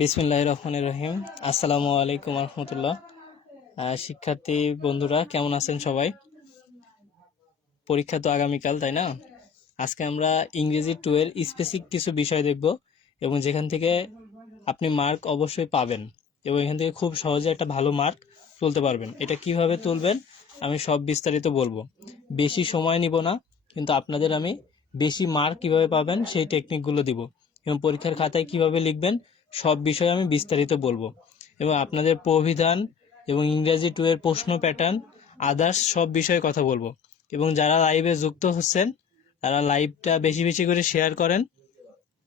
বিসমিল্লাহির রহমানির রহিম। আসসালামু আলাইকুম রহমতুল্লাহ। শিক্ষার্থী বন্ধুরা কেমন আছেন সবাই? পরীক্ষা তো আগামীকাল, তাই না? আজকে আমরা ইংরেজি 2 এর স্পেসিফিক কিছু বিষয় দেখব এবং যেখান থেকে আপনি মার্ক অবশ্যই পাবেন এবং এখান থেকে খুব সহজে একটা ভালো মার্ক তুলতে পারবেন। এটা কিভাবে তুলবেন আমি সব বিস্তারিত বলবো। বেশি সময় নিব না, কিন্তু আপনাদের আমি বেশি মার্ক কিভাবে পাবেন সেই টেকনিকগুলো দিব এবং পরীক্ষার খাতায় কিভাবে লিখবেন সব বিষয়ে আমি বিস্তারিত বলবো এবং আপনাদের প্রবিধান এবং ইংরেজি 2 এর প্রশ্ন প্যাটার্ন আদার্স সব বিষয়ে কথা বলবো। এবং যারা লাইভে যুক্ত হচ্ছেন তারা লাইভটা বেশি বেশি করে শেয়ার করেন।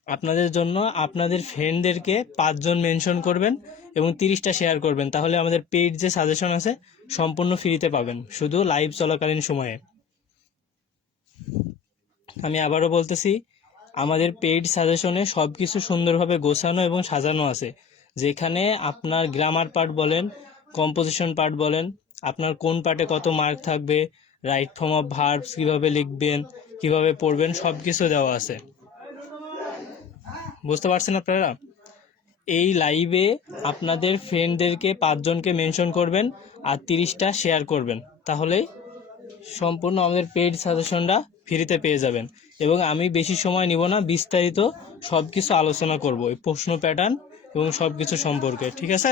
আপনাদের জন্য আপনাদের ফ্রেন্ডদেরকে 5 জন মেনশন করবেন এবং 30টা শেয়ার করবেন, তাহলে আমাদের পেইড যে সাজেশন আছে সম্পূর্ণ ফ্রিতে পাবেন শুধু লাইভ চলাকালীন সময়ে। আমি আবারও বলতেছি, আমাদের পেইড সাজেশনে সব কিছু সুন্দরভাবে গোছানো এবং সাজানো আছে, যেখানে আপনার গ্রামার পার্ট বলেন, কম্পোজিশন পার্ট বলেন, আপনার কোন পার্টে কত মার্ক থাকবে, রাইট ফর্ম অফ ভার্বস কীভাবে লিখবেন, কিভাবে পড়বেন, সব কিছু দেওয়া আছে। বুঝতে পারছেন আপনারা? এই লাইভে আপনাদের ফ্রেন্ডদেরকে 5 জনকে মেনশন করবেন আর 30টা শেয়ার করবেন, তাহলেই সম্পূর্ণ আমাদের পেইড সাজেশনটা ফ্রিতে পেয়ে যাবেন। এবং আমি বেশি সময় নিব না, বিস্তারিত সব কিছু আলোচনা করব এই প্রশ্ন প্যাটার্ন এবং সব কিছু সম্পর্কে। ঠিক আছে?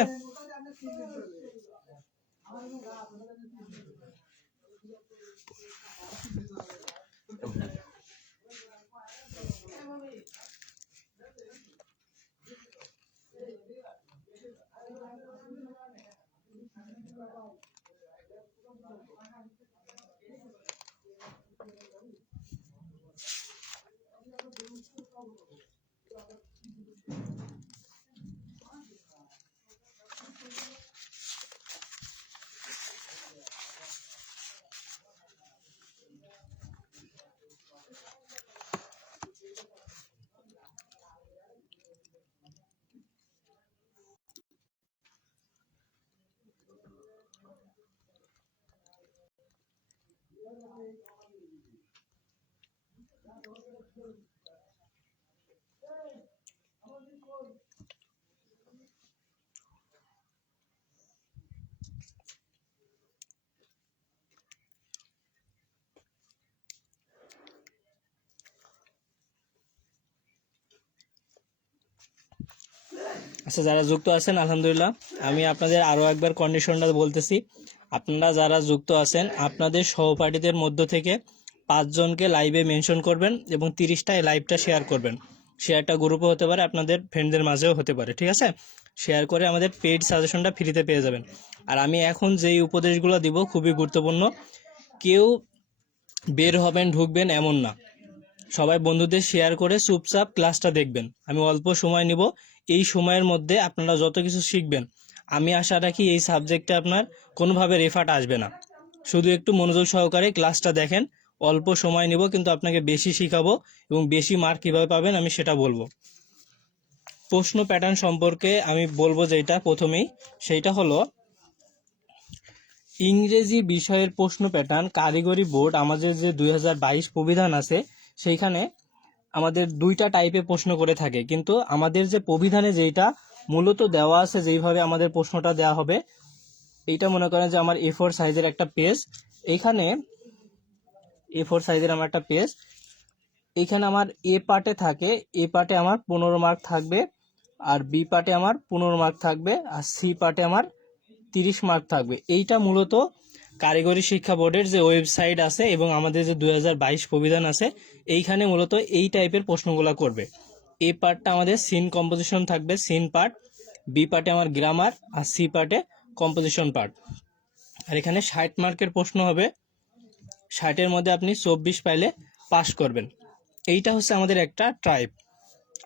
আচ্ছা, যারা যুক্ত আছেন আলহামদুলিল্লাহ। আমি আপনাদের আরও একবার কন্ডিশনটা বলতেছি। আপনারা যারা যুক্ত আছেন আপনাদের সহপাঠীদের মধ্য থেকে 5 জনকে লাইভে মেনশন করবেন এবং 30টা এই লাইভটা শেয়ার করবেন। শেয়ারটা গ্রুপে হতে পারে, আপনাদের ফ্রেন্ডদের মাঝেও হতে পারে। ঠিক আছে? শেয়ার করে আমাদের পেইড সাজেশনটা ফ্রিতে পেয়ে যাবেন। আর আমি এখন যেই উপদেশগুলো দিব খুবই গুরুত্বপূর্ণ। কেউ বের হবেন ঢুকবেন এমন না, সবাই বন্ধুদের শেয়ার করে চুপচাপ ক্লাসটা দেখবেন। আমি অল্প সময় নিব, এই সময়ের মধ্যে আপনারা যত কিছু শিখবেন, আমি আশা রাখি এই সাবজেক্টে আপনার কোনোভাবে রেফাট আসবে না। শুধু একটু মনোযোগ সহকারে ক্লাসটা দেখেন। অল্প সময় নিব, কিন্তু আপনাকে বেশি শিখাবো এবং বেশি মার্ক কীভাবে পাবেন আমি সেটা বলবো। প্রশ্ন প্যাটার্ন সম্পর্কে আমি বলবো যেটা প্রথমেই, সেইটা হলো ইংরেজি বিষয়ের প্রশ্ন প্যাটার্ন। কারিগরি বোর্ড আমাদের যে 2022 প্রবিধান আছে সেইখানে আমাদের 2টা টাইপে প্রশ্ন করে থাকে, কিন্তু আমাদের যে প্রবিধানে যেটা মূলত দেওয়া আছে, যেইভাবে আমাদের প্রশ্নটা দেওয়া হবে, এইটা মনে করেন যে আমার A4 সাইজের একটা পেজ। এইখানে A4 সাইজের আমার একটা পেজ, এইখানে আমার এ পার্টে থাকে, এ পার্টে আমার 15 মার্ক থাকবে, আর বি পার্টে আমার 15 মার্ক থাকবে, আর সি পার্টে আমার 30 মার্ক থাকবে। এইটা মূলত কারিগরি শিক্ষা বোর্ডের যে ওয়েবসাইট আছে এবং আমাদের যে 2022 প্রবিধান আছে, এইখানে মূলত এই টাইপের প্রশ্নগুলো করবে। এ পার্টটা আমাদের সিন কম্পোজিশন থাকবে, সিন পার্ট। বি পার্টে আমার গ্রামার, আর সি পার্টে কম্পোজিশন পার্ট। আর এখানে 60 মার্কের প্রশ্ন হবে, 60-এর মধ্যে আপনি 24 পাইলে পাস করবেন। এইটা হচ্ছে আমাদের একটা ট্রাইব।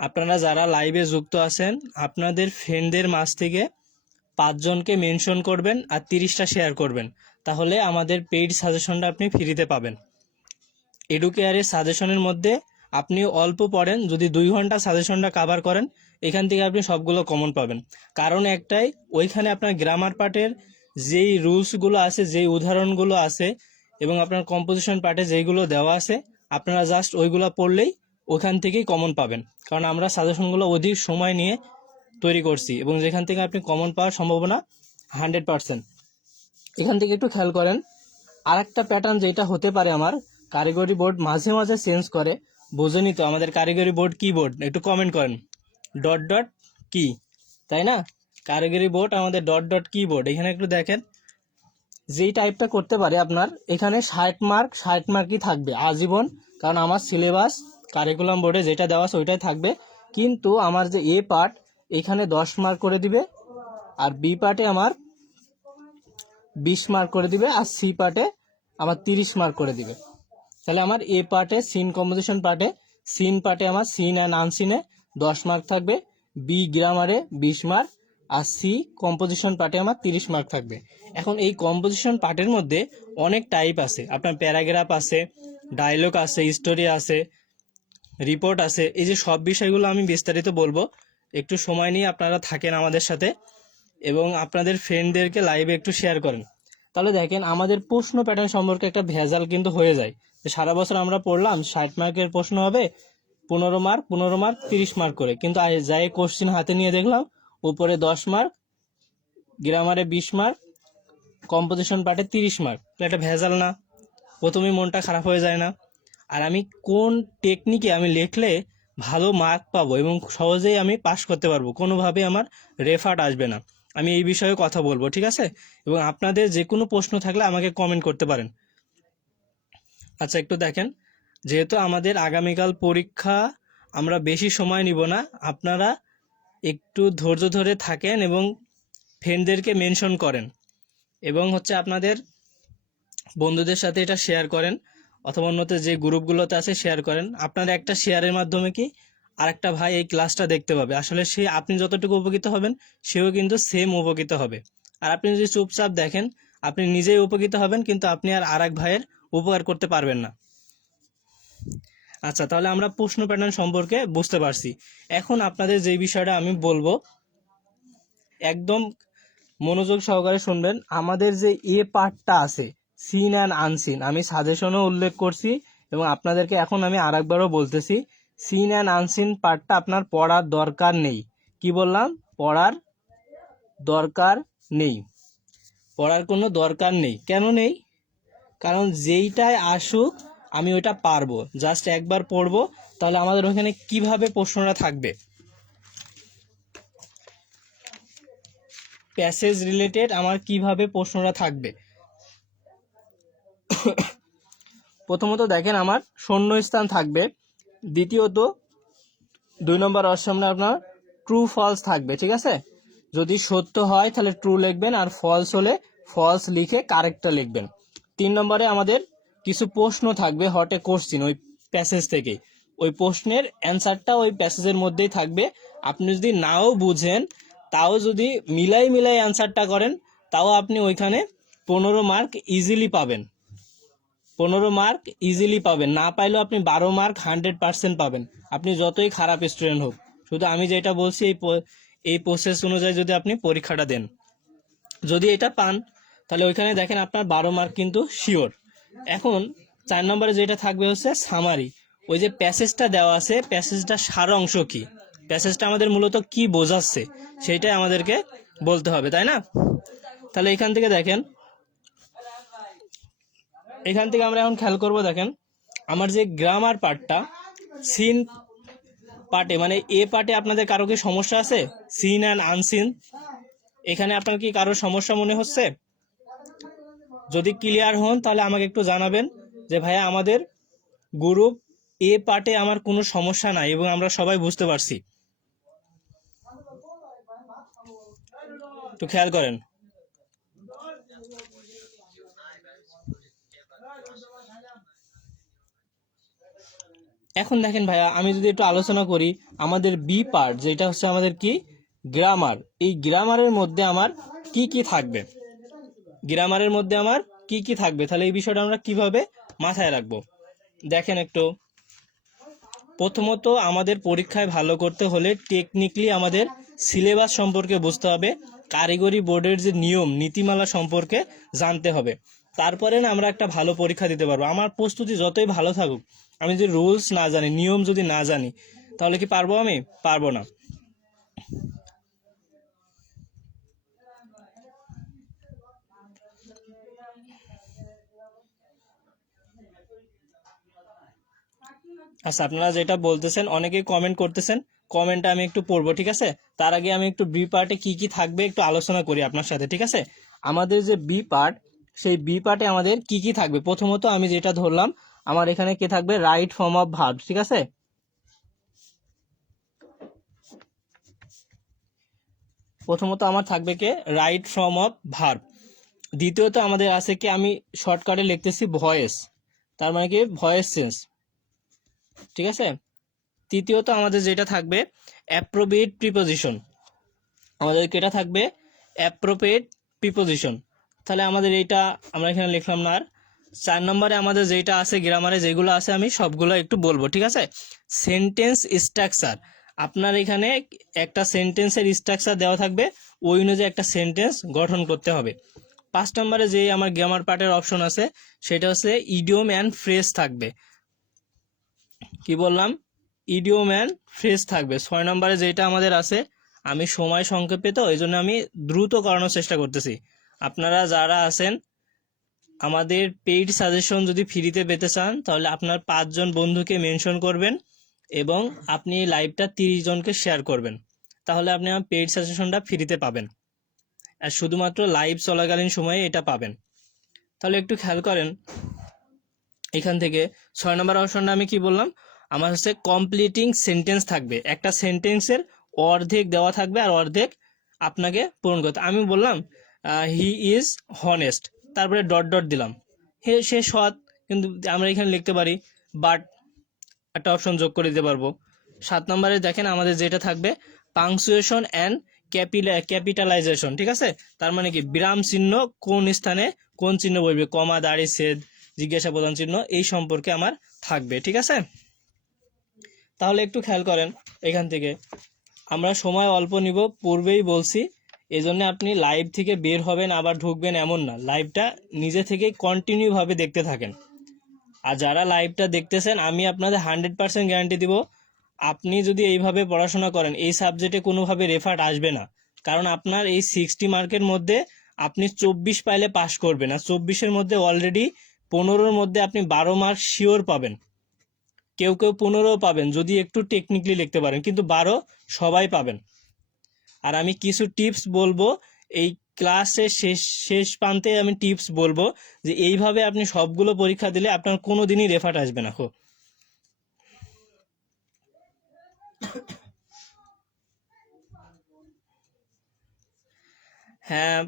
আপনারা যারা লাইভে যুক্ত আছেন আপনাদের ফ্রেন্ডদের মাঝ থেকে 5 জনকে মেনশন করবেন আর 30টা শেয়ার করবেন, তাহলে আমাদের পেইড সাজেশনটা আপনি ফ্রিতে পাবেন। এডুকেয়ারের সাজেশনের মধ্যে আপনি অল্প পড়েন, যদি 2 ঘন্টা সাজেশনটা কাভার করেন, এখান থেকে আপনি সবগুলো কমন পাবেন। কারণ একটাই, ওইখানে আপনার গ্রামার পার্টের যেই রুলসগুলো আছে, যেই উদাহরণগুলো আছে এবং আপনার কম্পোজিশন পার্টে যেইগুলো দেওয়া আছে, আপনারা জাস্ট ওইগুলো পড়লেই ওখান থেকেই কমন পাবেন। কারণ আমরা সাজেশনগুলো অধিক সময় নিয়ে তৈরি করছি এবং যেখান থেকে আপনি কমন পাওয়ার সম্ভাবনা 100%। এখান থেকে একটু খেয়াল করেন, আর একটা প্যাটার্ন যেটা হতে পারে, আমার কারিগরি বোর্ড মাঝে মাঝে চেঞ্জ করে। বোঝেনি তো আমাদের কারিগরি বোর্ড কি বোর্ড, একটু কমেন্ট করেন। ডট ডট কি, তাই না? কারিগরি বোর্ড আমাদের ডট ডট কি বোর্ড। এখানে একটু দেখেন, যেই টাইপটা করতে পারে আপনার এখানে 60 মার্কই থাকবে আজীবন, কারণ আমার সিলেবাস কারিকুলাম বোর্ডে যেটা দেওয়া আছে ওইটাই থাকবে। কিন্তু আমার যে এ পার্ট এখানে 10 মার্ক করে দিবে, আর বি পার্টে আমার 20 মার্ক করে দিবে, আর সি পার্টে আমার 30 মার্ক করে দিবে। তাহলে আমার এ পার্টে সিন কম্পোজিশন পার্টে, সিন পার্টে আমার সিন অ্যান্ড আনসিনে 10 মার্ক থাকবে, বি গ্রামারে 20 মার্ক, আর সি কম্পোজিশন পার্টে আমার 30 মার্ক থাকবে। এখন এই কম্পোজিশন পার্টের মধ্যে অনেক টাইপ আছে, আপনার প্যারাগ্রাফ আছে, ডায়লগ আছে, স্টোরি আছে, রিপোর্ট আছে। এই যে সব বিষয়গুলো আমি বিস্তারিত বলবো, একটু সময় নিয়ে আপনারা থাকেন আমাদের সাথে এবং আপনাদের ফ্রেন্ডদেরকে লাইভে একটু শেয়ার করেন। তাহলে দেখেন আমাদের প্রশ্ন প্যাটার্ন সম্পর্কে একটা ভেজাল কিন্তু হয়ে যায়। সারা বছর আমরা পড়লাম 60 মার্কের প্রশ্ন হবে, 15 মার্ক 15 মার্ক 30 মার্ক করে, কিন্তু যাই কোশ্চিন হাতে নিয়ে দেখলাম উপরে 10 মার্ক, গ্রামারে 20 মার্ক, কম্পোজিশন পার্টে 30 মার্ক। তো একটা ভেজাল না? প্রথমেই মনটা খারাপ হয়ে যায় না? আর আমি কোন টেকনিকে আমি লিখলে ভালো মার্ক পাবো এবং সহজেই আমি পাস করতে পারবো, কোনোভাবে আমার রেফার্ট আসবে না, আমি এই বিষয়ে কথা বলবো, ঠিক আছে? এবং আপনাদের যে কোনো প্রশ্ন থাকলে আমাকে কমেন্ট করতে পারেন। আচ্ছা, একটু দেখেন, যেহেতু আমাদের আগামীকাল পরীক্ষা, আমরা বেশি সময় নিব না, আপনারা একটু ধৈর্য ধরে থাকেন এবং ফ্রেন্ডদেরকে মেনশন করেন এবং হচ্ছে আপনাদের বন্ধুদের সাথে এটা শেয়ার করেন, অথবা অন্যতে যে গ্রুপগুলোতে আছে শেয়ার করেন। আপনার একটা শেয়ারের মাধ্যমে কি আর একটা ভাই এই ক্লাসটা দেখতে পাবে, আসলে সে আপনি যতটুকু উপকৃত হবেন সেও কিন্তু সেম উপকৃত হবে। আর আপনি যদি চুপচাপ দেখেন আপনি নিজেই উপকৃত হবেন, কিন্তু আপনি আর এক ভাইয়ের উপকার করতে পারবেন না। আচ্ছা, তাহলে আমরা প্রশ্ন প্যাটার্ন সম্পর্কে বুঝতে পারছি। এখন আপনাদের যে বিষয়টা আমি বলবো একদম মনোযোগ সহকারে শুনবেন। আমাদের যে এ পার্টটা আছে সিন অ্যান্ড আনসিন, আমি সাজেশনও উল্লেখ করছি এবং আপনাদেরকে এখন আমি আরেকবারও বলতেছি, সিন অ্যান্ড আনসিন পার্টটা আপনার পড়ার দরকার নেই। কি বললাম? পড়ার দরকার নেই, পড়ার কোনো দরকার নেই। কেন নেই? কারণ যেইটাই আসুক আমি ওইটা পারবো, জাস্ট একবার পড়বো। তাহলে আমাদের ওখানে কিভাবে প্রশ্নটা থাকবে, প্যাসেজ রিলেটেড আমার কিভাবে প্রশ্নটা থাকবে। প্রথমত দেখেন আমার শূন্যস্থান থাকবে, দ্বিতীয়ত 2 নম্বর অপশনে আপনার ট্রু ফলস থাকবে, ঠিক আছে? যদি সত্য হয় তাহলে ট্রু লিখবেন, আর ফলস হলে ফলস লিখে কারেক্টটা লিখবেন। 3 নম্বরে আমাদের কিছু প্রশ্ন থাকবে, হট এ কোশ্চিন, ওই প্যাসেজ থেকে। ওই প্রশ্নের অ্যান্সারটা ওই প্যাসেজের মধ্যেই থাকবে। আপনি যদি নাও বুঝেন তাও যদি মিলাই অ্যান্সারটা করেন তাও আপনি ওইখানে 15 মার্ক ইজিলি পাবেন। 15 মার্ক ইজিলি পাবেন, না পাইলেও আপনি 12 মার্ক 100% পাবেন, আপনি যতই খারাপ স্টুডেন্ট হোক। শুধু আমি যেটা বলছি এই প্রসেস অনুযায়ী যদি আপনি পরীক্ষাটা দেন, যদি এটা পান তাহলে ওইখানে দেখেন আপনার 12 মার্ক কিন্তু শিওর। এখন 4 নম্বরে যেটা থাকবে হচ্ছে সামারি, ওই যে প্যাসেজটা দেওয়া আছে, প্যাসেজটা সার অংশ কি, প্যাসেজটা আমাদের মূলত কি বোঝাচ্ছে সেইটাই আমাদেরকে বলতে হবে, তাই না? তাহলে এখান থেকে দেখেন, এখান থেকে আমরা এখন খেয়াল করব। দেখেন আমার যে গ্রামার পার্টটা, সিন পার্টে মানে এ পার্টে আপনাদের কারো কি সমস্যা আছে? সিন অ্যান্ড আনসিন, এখানে আপনার কি কারো সমস্যা মনে হচ্ছে? যদি ক্লিয়ার হন তাহলে আমাকে একটু জানাবেন যে ভাইয়া আমাদের গ্রুপ এ পার্টে আমার কোনো সমস্যা নাই এবং আমরা সবাই বুঝতে পারছি। একটু খেয়াল করেন। এখন দেখেন ভাইয়া, আমি যদি একটু আলোচনা করি, আমাদের বি পার্ট যেটা হচ্ছে আমাদের কি গ্রামার, এই গ্রামারের মধ্যে আমার কি কি থাকবে, গ্রামারের মধ্যে আমার কি কি থাকবে, তাহলে এই বিষয়টা আমরা কিভাবে মাথায় রাখবো। দেখেন একটু, প্রথমত আমাদের পরীক্ষায় ভালো করতে হলে টেকনিক্যালি আমাদের সিলেবাস সম্পর্কে বুঝতে হবে, কারিগরি বোর্ডের যে নিয়ম নীতিমালা সম্পর্কে জানতে হবে, তারপরে না আমরা একটা ভালো পরীক্ষা দিতে পারবো। আমার প্রস্তুতি যতই ভালো থাকুক, আমি যদি রুলস না জানি, নিয়ম যদি না জানি, তাহলে কি পারবো? আমি পারবো না। আচ্ছা, আপনারা যেটা বলতেছেন, অনেকেই কমেন্ট করতেছেন, কমেন্টটা আমি একটু পড়বো, ঠিক আছে? তার আগে আমি একটু বি পার্টে কি কি থাকবে একটু আলোচনা করি আপনার সাথে, ঠিক আছে? আমাদের যে বি পার্ট, সেই বি পার্টে আমাদের কি কি থাকবে? প্রথমত আমি যেটা ধরলাম, আমার এখানে কি থাকবে? রাইট ফর্ম অফ ভার্ব, ঠিক আছে? প্রথমত আমার থাকবে কি? Right form of verb. দ্বিতীয়ত আমাদের আছে কি? আমি শর্টকাটে লিখতেছি ভয়েস, তার মানে কি? ভয়েস চেঞ্জ, ঠিক আছে? তৃতীয়ত আমাদের যেটা থাকবে অ্যাপ্রোপ্রিয়েট প্রিপোজিশন, আমাদের এটা থাকবে অ্যাপ্রোপ্রিয়েট প্রিপোজিশন। তাহলে আমাদের এইটা আমরা এখানে লিখলাম না। আর 4 নম্বরে আমাদের যেটা আছে গ্রামারে যেগুলো আছে আমি সবগুলো একটু বলবো, ঠিক আছে? সেন্টেন্স স্ট্রাকচার, আপনার এখানে একটা সেন্টেন্সের স্ট্রাকচার দেওয়া থাকবে, ওই অনুযায়ী একটা সেন্টেন্স গঠন করতে হবে। 5 নম্বরে যে আমার গ্রামার পার্টের অপশন আছে সেটা হচ্ছে ইডিয়ম অ্যান্ড ফ্রেজ থাকবে। কি বললাম? ইডিয়ম অ্যান্ড ফ্রেজ থাকবে। 6 নম্বরে যেটা আমাদের আছে, আমি সময় সংক্ষেপে তো এই জন্য আমি দ্রুত করানোর চেষ্টা করতেছি। আপনারা যারা আছেন আমাদের পেইড সাজেশন যদি ফ্রিতে পেতে চান তাহলে আপনার 5 জন বন্ধুকে মেনশন করবেন এবং আপনি এই লাইভটা 30 জনকে শেয়ার করবেন, তাহলে আপনি আমার পেইড সাজেশনটা ফ্রিতে পাবেন। আর শুধুমাত্র লাইভ চলাকালীন সময়ে এটা পাবেন। তাহলে একটু খেয়াল করেন, এখান থেকে 6 নম্বর অপশনটা আমি কি বললাম? আমার হচ্ছে কমপ্লিটিং সেন্টেন্স থাকবে। একটা সেন্টেন্সের অর্ধেক দেওয়া থাকবে আর অর্ধেক আপনাকে পূরণ করতে। আমি বললাম হি ইজ হনেস্ট, তারপরে ডট ডট দিলাম, সে সৎ, কিন্তু আমরা এখানে লিখতে পারি বাট, একটা অপশন যোগ করে দিতে পারবো। 7 নম্বরে দেখেন আমাদের যেটা থাকবে পাংচুয়েশন অ্যান্ড ক্যাপিটালাইজেশন, ঠিক আছে? তার মানে কি? বিরাম চিহ্ন কোন স্থানে কোন চিহ্ন বসবে, কমা, দাড়ি, ছেদ, জিজ্ঞাসা প্রধান চিহ্ন, এই সম্পর্কে আমার থাকবে, ঠিক আছে? তাহলে একটু খেয়াল করেন, এখান থেকে আমরা সময় অল্প নিব, পূর্বেই বলছি, এজন্য আপনি লাইভ থেকে বের হবেন আবার ঢুকবেন এমন না, লাইভটা নিজে থেকে কন্টিনিউ ভাবে দেখতে থাকেন। আর যারা লাইভটা দেখতেছেন আমি আপনাদের 100% গ্যারান্টি দিব, আপনি যদি এইভাবে পড়াশোনা করেন এই সাবজেক্টে কোনোভাবে রেফার্ট আসবে না। কারণ আপনার এই 60 মার্কের মধ্যে আপনি 24 পাইলে পাস করবেন, আর 24-এর মধ্যে অলরেডি 15-র মধ্যে আপনি 12 মার্ক শিওর পাবেন। কেউ কেউ 15 পাবেন যদি একটু টেকনিক্যালি লিখতে পারেন, কিন্তু 12 সবাই পাবেন। আর আমি কিছু টিপস বলবো এই ক্লাসের শেষ প্রান্তে, আমি টিপস বলবো যে এইভাবে আপনি সবগুলো পরীক্ষা দিলে আপনার কোনোদিনই রেফার্ট আসবে না। হ্যাঁ,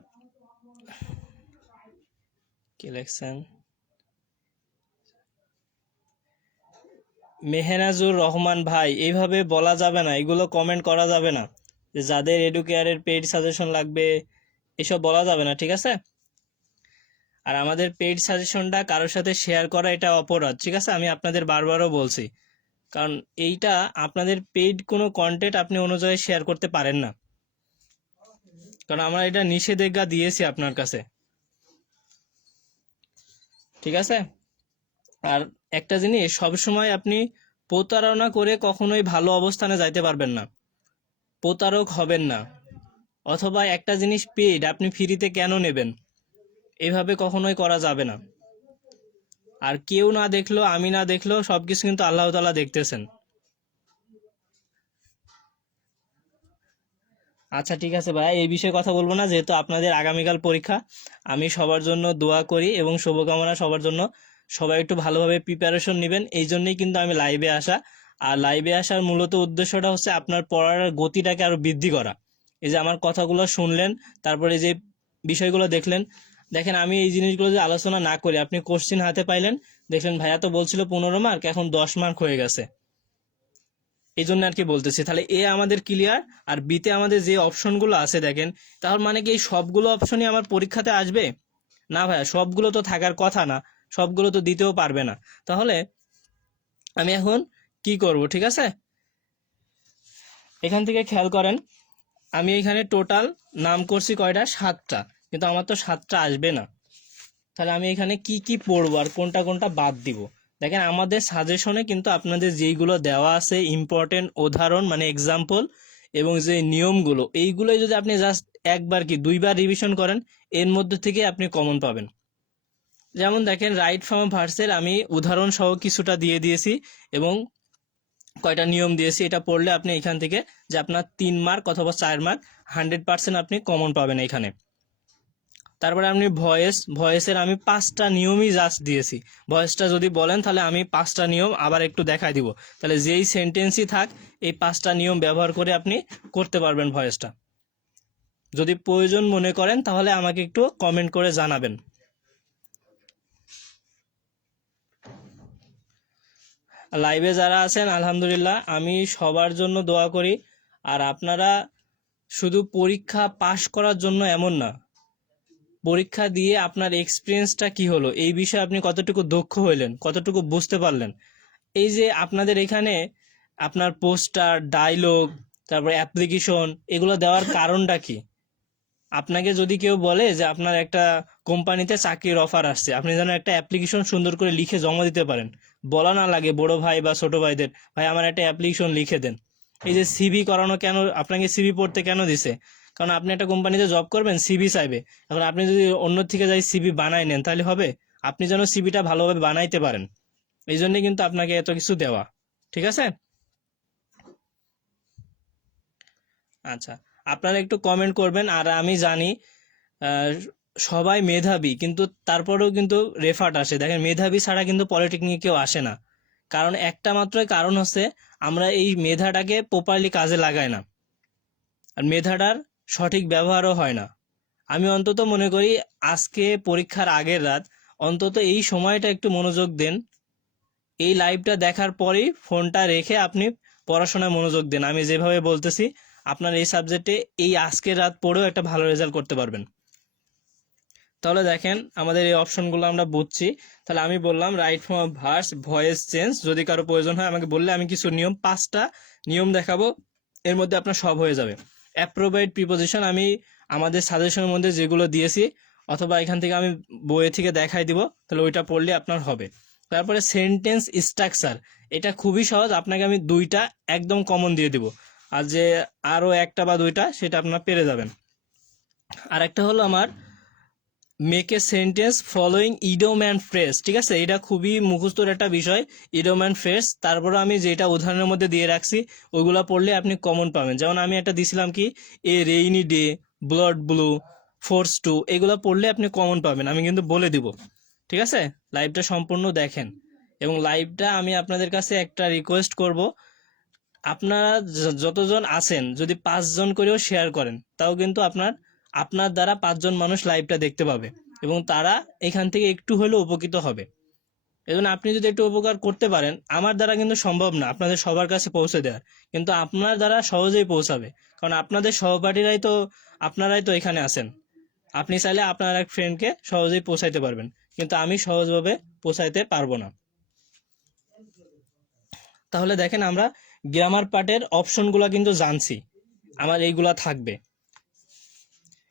কি লেখছেন? মেহনাজুর রহমান ভাই, এইভাবে বলা যাবে না, এগুলো কমেন্ট করা যাবে না যে যাদের এডুকেয়ারের পেইড সাজেশন লাগবে, এসব বলা যাবে না, ঠিক আছে? আর আমাদের পেইড সাজেশনটা কারোর সাথে শেয়ার করা এটা অপরাধ, ঠিক আছে? আমি আপনাদের বারবারও বলছি, কারণ এইটা আপনাদের পেইড কোনো কন্টেন্ট আপনি অন্য জায়গায় শেয়ার করতে পারেন না, কারণ আমরা এটা নিষেধাজ্ঞা দিয়েছি আপনার কাছে, ঠিক আছে? আর একটা জিনিস, সবসময় আপনি প্রতারণা করে কখনোই ভালো অবস্থানে যাইতে পারবেন না, প্রতারক হবেন না। অথবা একটা জিনিস পেইড আপনি ফ্রিতে কেন নেবেন, এভাবে কখনোই করা যাবে না। আর কেউ না দেখলো, আমি না দেখলো, সবকিছু কিন্তু আল্লাহ তাআলা দেখতেছেন। আচ্ছা ঠিক আছে ভাই, এই বিষয়ে কথা বলবো না, যেহেতু আপনাদের আগামীকাল পরীক্ষা। আমি সবার জন্য দোয়া করি এবং শুভকামনা সবার জন্য, সবাই একটু ভালোভাবে প্রিপারেশন নেবেন, এই জন্যই কিন্তু আমি লাইভে আসা। আর লাইভে আসার মূলত উদ্দেশ্যটা হচ্ছে আপনার পড়ার গতিটাকে আরো বৃদ্ধি করা। এই যে আমার কথাগুলো শুনলেন, তারপরে যে বিষয়গুলো দেখলেন, দেখেন আমি এই জিনিসগুলো যে আলোচনা না করি, আপনি কোশ্চিন হাতে পাইলেন, দেখলেন ভাইয়া তো বলছিল 15 মার্ক, এখন 10 মার্ক হয়ে গেছে, এই জন্য আর কি বলতেছি। তাহলে এ আমাদের ক্লিয়ার। আর বিতে আমাদের যে অপশনগুলো আছে দেখেন, তার মানে কি এই সবগুলো অপশনই আমার পরীক্ষাতে আসবে? না ভাইয়া, সবগুলো তো থাকার কথা না, সবগুলো তো দিতেও পারবে না। তাহলে আমি এখন কি করব, ঠিক আছে? এখান থেকে খেয়াল করেন, আমি এখানে টোটাল নাম করছি কয়টা? 7টা, কিন্তু আমার তো 7টা আসবে না। তাহলে আমি এখানে কি কি পড়বো আর কোনটা কোনটা বাদ দিব? দেখেন আমাদের সাজেশনে কিন্তু আপনাদের যেইগুলো দেওয়া আছে ইম্পর্টেন্ট উদাহরণ মানে এক্সাম্পল এবং যে নিয়মগুলো, এইগুলোই যদি আপনি জাস্ট একবার কি 2বার রিভিশন করেন, এর মধ্যে থেকে আপনি কমন পাবেন। যেমন দেখেন রাইট ফর্ম ভার্সের আমি উদাহরণ সহ কিছুটা দিয়ে দিয়েছি এবং কয়টা নিয়ম দিয়েছি এটা পড়লে আপনি এখান থেকে যে আপনার 3 মার্ক অথবা 4 মার্ক 100% আপনি কমন পাবেন এখানে। তারপরে আপনি ভয়েসের আমি 5টা নিয়মই জাস্ট দিয়েছি। ভয়েসটা যদি বলেন তাহলে আমি 5টা নিয়ম আবার একটু দেখাই দিব, তাহলে যেই সেন্টেন্সই থাক এই 5টা নিয়ম ব্যবহার করে আপনি করতে পারবেন ভয়েসটা। যদি প্রয়োজন মনে করেন তাহলে আমাকে একটু কমেন্ট করে জানাবেন। লাইভে যারা আছেন আলহামদুলিল্লাহ, আমি সবার জন্য দোয়া করি। আর আপনারা শুধু পরীক্ষা পাশ করার জন্য এমন না, পরীক্ষা দিয়ে আপনার এক্সপিরিয়েন্সটা কি হলো, এই বিষয়ে আপনি কতটুকু দক্ষ হইলেন, কতটুকু বুঝতে পারলেন। এই যে আপনাদের এখানে আপনার পোস্টার, ডায়লগ, তারপর অ্যাপ্লিকেশন, এগুলো দেওয়ার কারণটা কি? আপনাকে যদি কেউ বলে যে আপনার একটা কোম্পানিতে চাকরির অফার আসছে, আপনি যেন একটা অ্যাপ্লিকেশন সুন্দর করে লিখে জমা দিতে পারেন, বলা না লাগে বড় ভাই বা ছোট ভাইদের, ভাই আমার একটা অ্যাপ্লিকেশন লিখে দেন। এই যে সিভি করানো, কেন আপনাকে সিভি পড়তে কেন দিছে? কারণ আপনি একটা কোম্পানিতে জব করবেন, সিভি চাইবে। এখন আপনি যদি অন্য থেকে যাই সিভি বানাই নেন তাহলে হবে? আপনি যেন সিভিটা ভালোভাবে বানাইতে পারেন, এই জন্য কিন্তু আপনাকে এত কিছু দেওয়া। ঠিক আছে? আচ্ছা, আপনারা একটু কমেন্ট করবেন। আর আমি জানি আহ, সবাই মেধাবী, কিন্তু তারপরেও কিন্তু রেফার্ট আসে। দেখেন, মেধাবী ছাড়া কিন্তু পলিটেকনিকে কেউ আসে না। কারণ একটা মাত্রই কারণ হচ্ছে আমরা এই মেধাটাকে প্রপারলি কাজে লাগাই না, আর মেধাটার সঠিক ব্যবহারও হয় না। আমি অন্তত মনে করি আজকে পরীক্ষার আগের রাত অন্তত এই সময়টা একটু মনোযোগ দেন। এই লাইভটা দেখার পরেই ফোনটা রেখে আপনি পড়াশোনায় মনোযোগ দেন। আমি যেভাবে বলতেছি আপনার এই সাবজেক্টে এই আজকের রাত পড়েও একটা ভালো রেজাল্ট করতে পারবেন। তাহলে দেখেন আমাদের এই অপশনগুলো আমরা বুঝছি। তাহলে আমি বললাম right form of verse, voice change. যদি কারো প্রয়োজন হয় আমাকে বললে আমি কিছু নিয়ম, 5টা নিয়ম দেখাবো, এর মধ্যে আপনার সব হয়ে যাবে। অ্যাপ্রোপ্রিয়েট প্রিপোজিশন আমি আমাদের সাজেশনের মধ্যে যেগুলো দিয়েছি, অথবা এখান থেকে আমি বইয়ে থেকে দেখাই দিব, তাহলে ওইটা পড়লে আপনার হবে। তারপরে সেন্টেন্স স্ট্রাকচার, এটা খুবই সহজ, আপনাকে আমি 2টা একদম কমন দিয়ে দিব, আর যে আরও 1টা বা 2টা সেটা আপনার পেরে যাবেন। আর একটা হলো আমার make a sentence following ইডোম and phrase. ঠিক আছে, এটা খুবই মুখস্থর একটা বিষয়, ইডোম অ্যান্ড ফ্রেজ। তারপরে আমি যেটা উদাহরণের মধ্যে দিয়ে রাখছি ওইগুলো পড়লে আপনি কমন পাবেন। যেমন আমি একটা দিছিলাম কি, a rainy day, blood blue, force two, এগুলো পড়লে আপনি কমন পাবেন, আমি কিন্তু বলে দিব। ঠিক আছে, লাইভটা সম্পূর্ণ দেখেন। এবং লাইভটা আমি আপনাদের কাছে একটা রিকোয়েস্ট করব, আপনারা যতজন আছেন যদি 5জন করেও শেয়ার করেন, তাও কিন্তু আপনার আপনার দ্বারা 5জন মানুষ লাইভটা দেখতে পাবে এবং তারা এখান থেকে একটু হলেও উপকৃত হবে। এজন্য আপনি যদি একটু উপকার করতে পারেন, আমার দ্বারা কিন্তু সম্ভব না আপনাদের সবার কাছে পৌঁছে দেওয়ার, কিন্তু আপনার দ্বারা সহজেই পৌঁছাবে। কারণ আপনাদের আপনারাই তো এখানে আছেন। আপনি চাইলে আপনার এক ফ্রেন্ডকে সহজেই পৌঁছাইতে পারবেন, কিন্তু আমি সহজভাবে পৌঁছাইতে পারবো না। তাহলে দেখেন, আমরা গ্রামার পার্টের অপশনগুলো কিন্তু জানছি, আমার এইগুলা থাকবে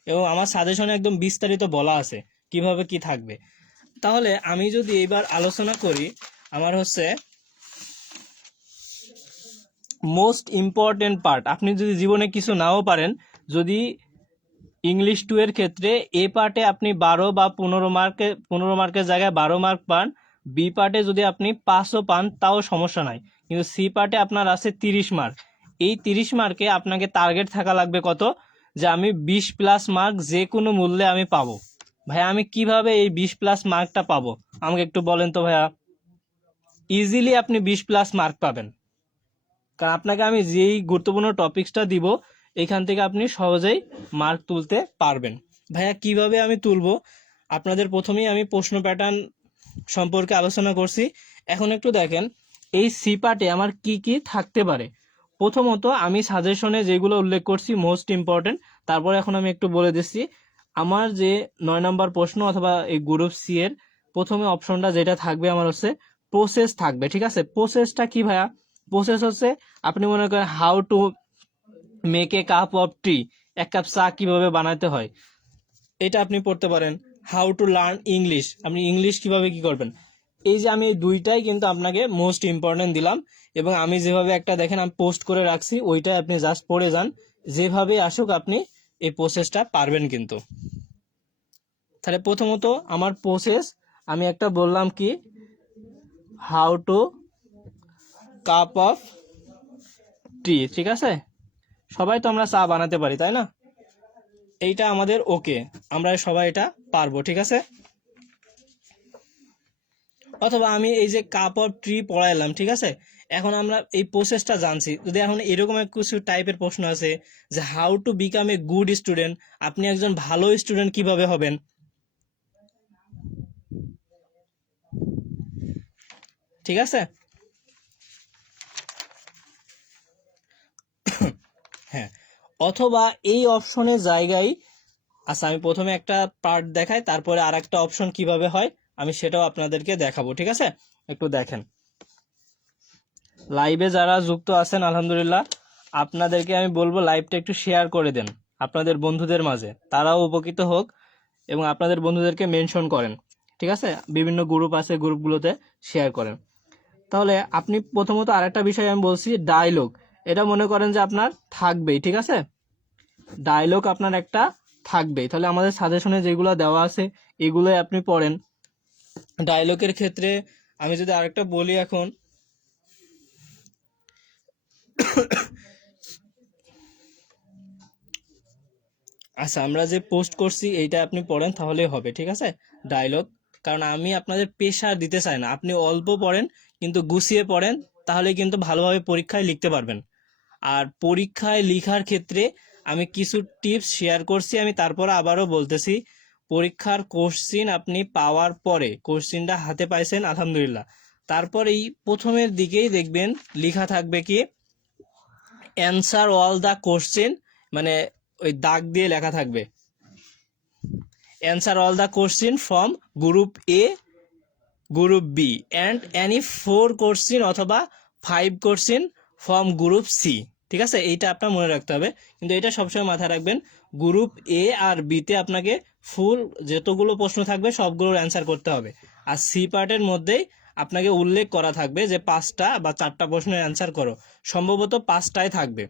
এবং আমার সাজেশনে একদম বিস্তারিত বলা আছে কিভাবে কি থাকবে। তাহলে আমি যদি এইবার আলোচনা করি, আমার হচ্ছে মোস্ট ইম্পর্টেন্ট পার্ট। আপনি যদি জীবনে কিছু নাও পারেন, যদি ইংলিশ 2 এর ক্ষেত্রে এ পার্টে আপনি 12 বা 15 মার্কের জায়গায় 12 মার্ক পান, বি পার্টে যদি আপনি 5ও পান তাও সমস্যা নাই, কিন্তু সি পার্টে আপনার আছে 30 মার্ক। এই 30 মার্কে আপনাকে টার্গেট থাকা লাগবে কত, যে আমি 20+ মার্ক যে কোনো মূল্যে আমি পাবো। ভাইয়া আমি কিভাবে এই 20+ মার্কটা পাবো আমাকে একটু বলেন তো ভাইয়া। ইজিলি আপনি 20+ মার্ক পাবেন, কারণ আপনাকে আমি যেই গুরুত্বপূর্ণ টপিকসটা দিব এখান থেকে আপনি সহজেই মার্ক তুলতে পারবেন। ভাইয়া কিভাবে আমি তুলবো, আপনাদের প্রথমেই আমি প্রশ্ন প্যাটার্ন সম্পর্কে আলোচনা করছি। এখন একটু দেখেন এই সি পার্টে আমার কি কি থাকতে পারে। প্রথমত আমি সাজেশনে যেগুলো উল্লেখ করছি মোস্ট ইম্পর্টেন্ট, তারপর এখন আমি একটু বলে দিচ্ছি। আমার যে 9 নম্বর প্রশ্ন অথবা এই গ্রুপ সি এর প্রথমে অপশনটা যেটা থাকবে আমার হচ্ছে প্রসেস থাকবে। ঠিক আছে, প্রসেসটা কি ভাইয়া? প্রসেস হচ্ছে আপনি মনে করেন how to make a cup of T, 1 cup চা কিভাবে বানাতে হয়, এটা আপনি পড়তে পারেন। হাউ টু লার্ন ইংলিশ, আপনি ইংলিশ কিভাবে কি করবেন। এই যে আমি এই 2টাই কিন্তু আপনাকে মোস্ট ইম্পর্টেন্ট দিলাম, এবং আমি যেভাবে একটা দেখেন আমি পোস্ট করে রাখছি ওইটাই আপনি জাস্ট পড়ে যান, যেভাবে আসুক আপনি এই প্রসেসটা পারবেন কিন্তু। তাহলে প্রথমত আমার প্রসেস আমি একটা বললাম কি, how to cup of tree, ঠিক আছে? সবাই তো আমরা চা বানাতে পারি, তাই না? এইটা আমাদের ওকে, আমরা সবাই এটা পারবো, ঠিক আছে? অথবা আমি এই যে কাপ অফ ট্রি পড়াইলাম, ঠিক আছে? এখন আমরা এই প্রসেসটা জানছি, যদি এখন এরকম কিছু টাইপের প্রশ্ন আছে যে how to become a good student, আপনি একজন ভালো স্টুডেন্ট কিভাবে হবেন, ঠিক আছে? হ্যাঁ, অথবা এই অপশনের জায়গায়, আচ্ছা আমি প্রথমে একটা পার্ট দেখাই, তারপরে আর একটা অপশন কিভাবে হয় আমি সেটাও আপনাদেরকে দেখাবো, ঠিক আছে? একটু দেখেন, লাইভে যারা যুক্ত আছেন আলহামদুলিল্লাহ, আপনাদেরকে আমি বলবো লাইভটা একটু শেয়ার করে দেন আপনাদের বন্ধুদের মাঝে, তারাও উপকৃত হোক, এবং আপনাদের বন্ধুদেরকে মেনশন করেন, ঠিক আছে? বিভিন্ন গ্রুপ আছে, গ্রুপগুলোতে শেয়ার করেন। তাহলে আপনি প্রথমত আরেকটা বিষয় আমি বলছি, ডায়লগ, এটা মনে করেন যে আপনার থাকবেই, ঠিক আছে? ডায়লগ আপনার একটা থাকবেই। তাহলে আমাদের সাজেশনে যেগুলো দেওয়া আছে এগুলোই আপনি পড়েন। ডায়লগের ক্ষেত্রে আমি যদি আরেকটা বলি এখন, আচ্ছা আমরা যে পোস্ট করছি এইটা আপনি পড়েন তাহলেই হবে, ঠিক আছে? ডায়লগ, কারণ আমি আপনাদের প্রেশার দিতে চাই না, আপনি অল্প পড়েন কিন্তু গুছিয়ে পড়েন, তাহলে কিন্তু ভালোভাবে পরীক্ষায় লিখতে পারবেন। আর পরীক্ষায় লেখার ক্ষেত্রে আমি কিছু টিপস শেয়ার করছি, আমি তারপর আবারও বলতেছি, পরীক্ষার কোশ্চিন আপনি পাওয়ার পরে, কোশ্চিনটা হাতে পাইছেন আলহামদুলিল্লাহ, তারপর এই প্রথমের দিকেই দেখবেন লেখা থাকবে কি অ্যান্সার অল দ্য কোশ্চিন, মানে ওই দাগ দিয়ে লেখা থাকবে answer all the question from group A, group B and any 4 question অথবা 5 কোশ্চিন ফ্রম গ্রুপ সি, ঠিক আছে? এইটা আপনার মনে রাখতে হবে, কিন্তু এটা সবসময় মাথায় রাখবেন, গ্রুপ এ আর বিতে আপনাকে ফুল যতগুলো প্রশ্ন থাকবে সবগুলোর অ্যান্সার করতে হবে, আর সি পার্টের মধ্যেই আপনাকে উল্লেখ করা থাকবে যে 5টা বা 4টা প্রশ্নের অ্যান্সার করো, সম্ভবত 5টাই থাকবে,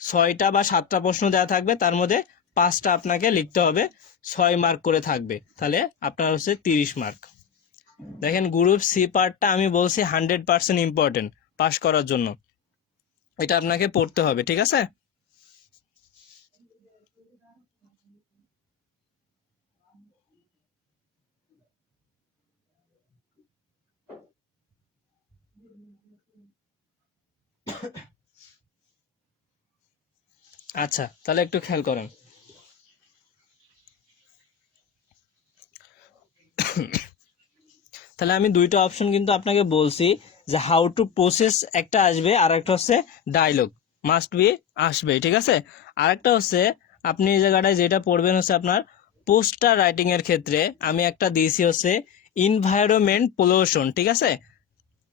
6টা বা 7টা প্রশ্ন দেওয়া থাকবে, তার মধ্যে 5টা আপনাকে লিখতে হবে, 6 মার্ক করে থাকবে, তাহলে আপনার হচ্ছে 30 মার্ক। দেখেন গ্রুপ সি পার্টটা আমি বলছি 100% ইম্পর্টেন্ট পাস করার জন্য, এটা আপনাকে পড়তে হবে, ঠিক আছে? আচ্ছা তাহলে একটু খেয়াল করেন, তাহলে আমি দুইটা অপশন কিন্তু আপনাকে বলছি, যে হাউ টু প্রসেস একটা আসবে, আর একটা হচ্ছে ডায়লগ মাস্ট বি আসবে, ঠিক আছে? আর একটা হচ্ছে আপনি এই জায়গাটায় যেটা পড়বেন হচ্ছে আপনার পোস্টার রাইটিং এর ক্ষেত্রে আমি একটা দিয়েছি হচ্ছে এনভায়রনমেন্ট পলিউশন, ঠিক আছে?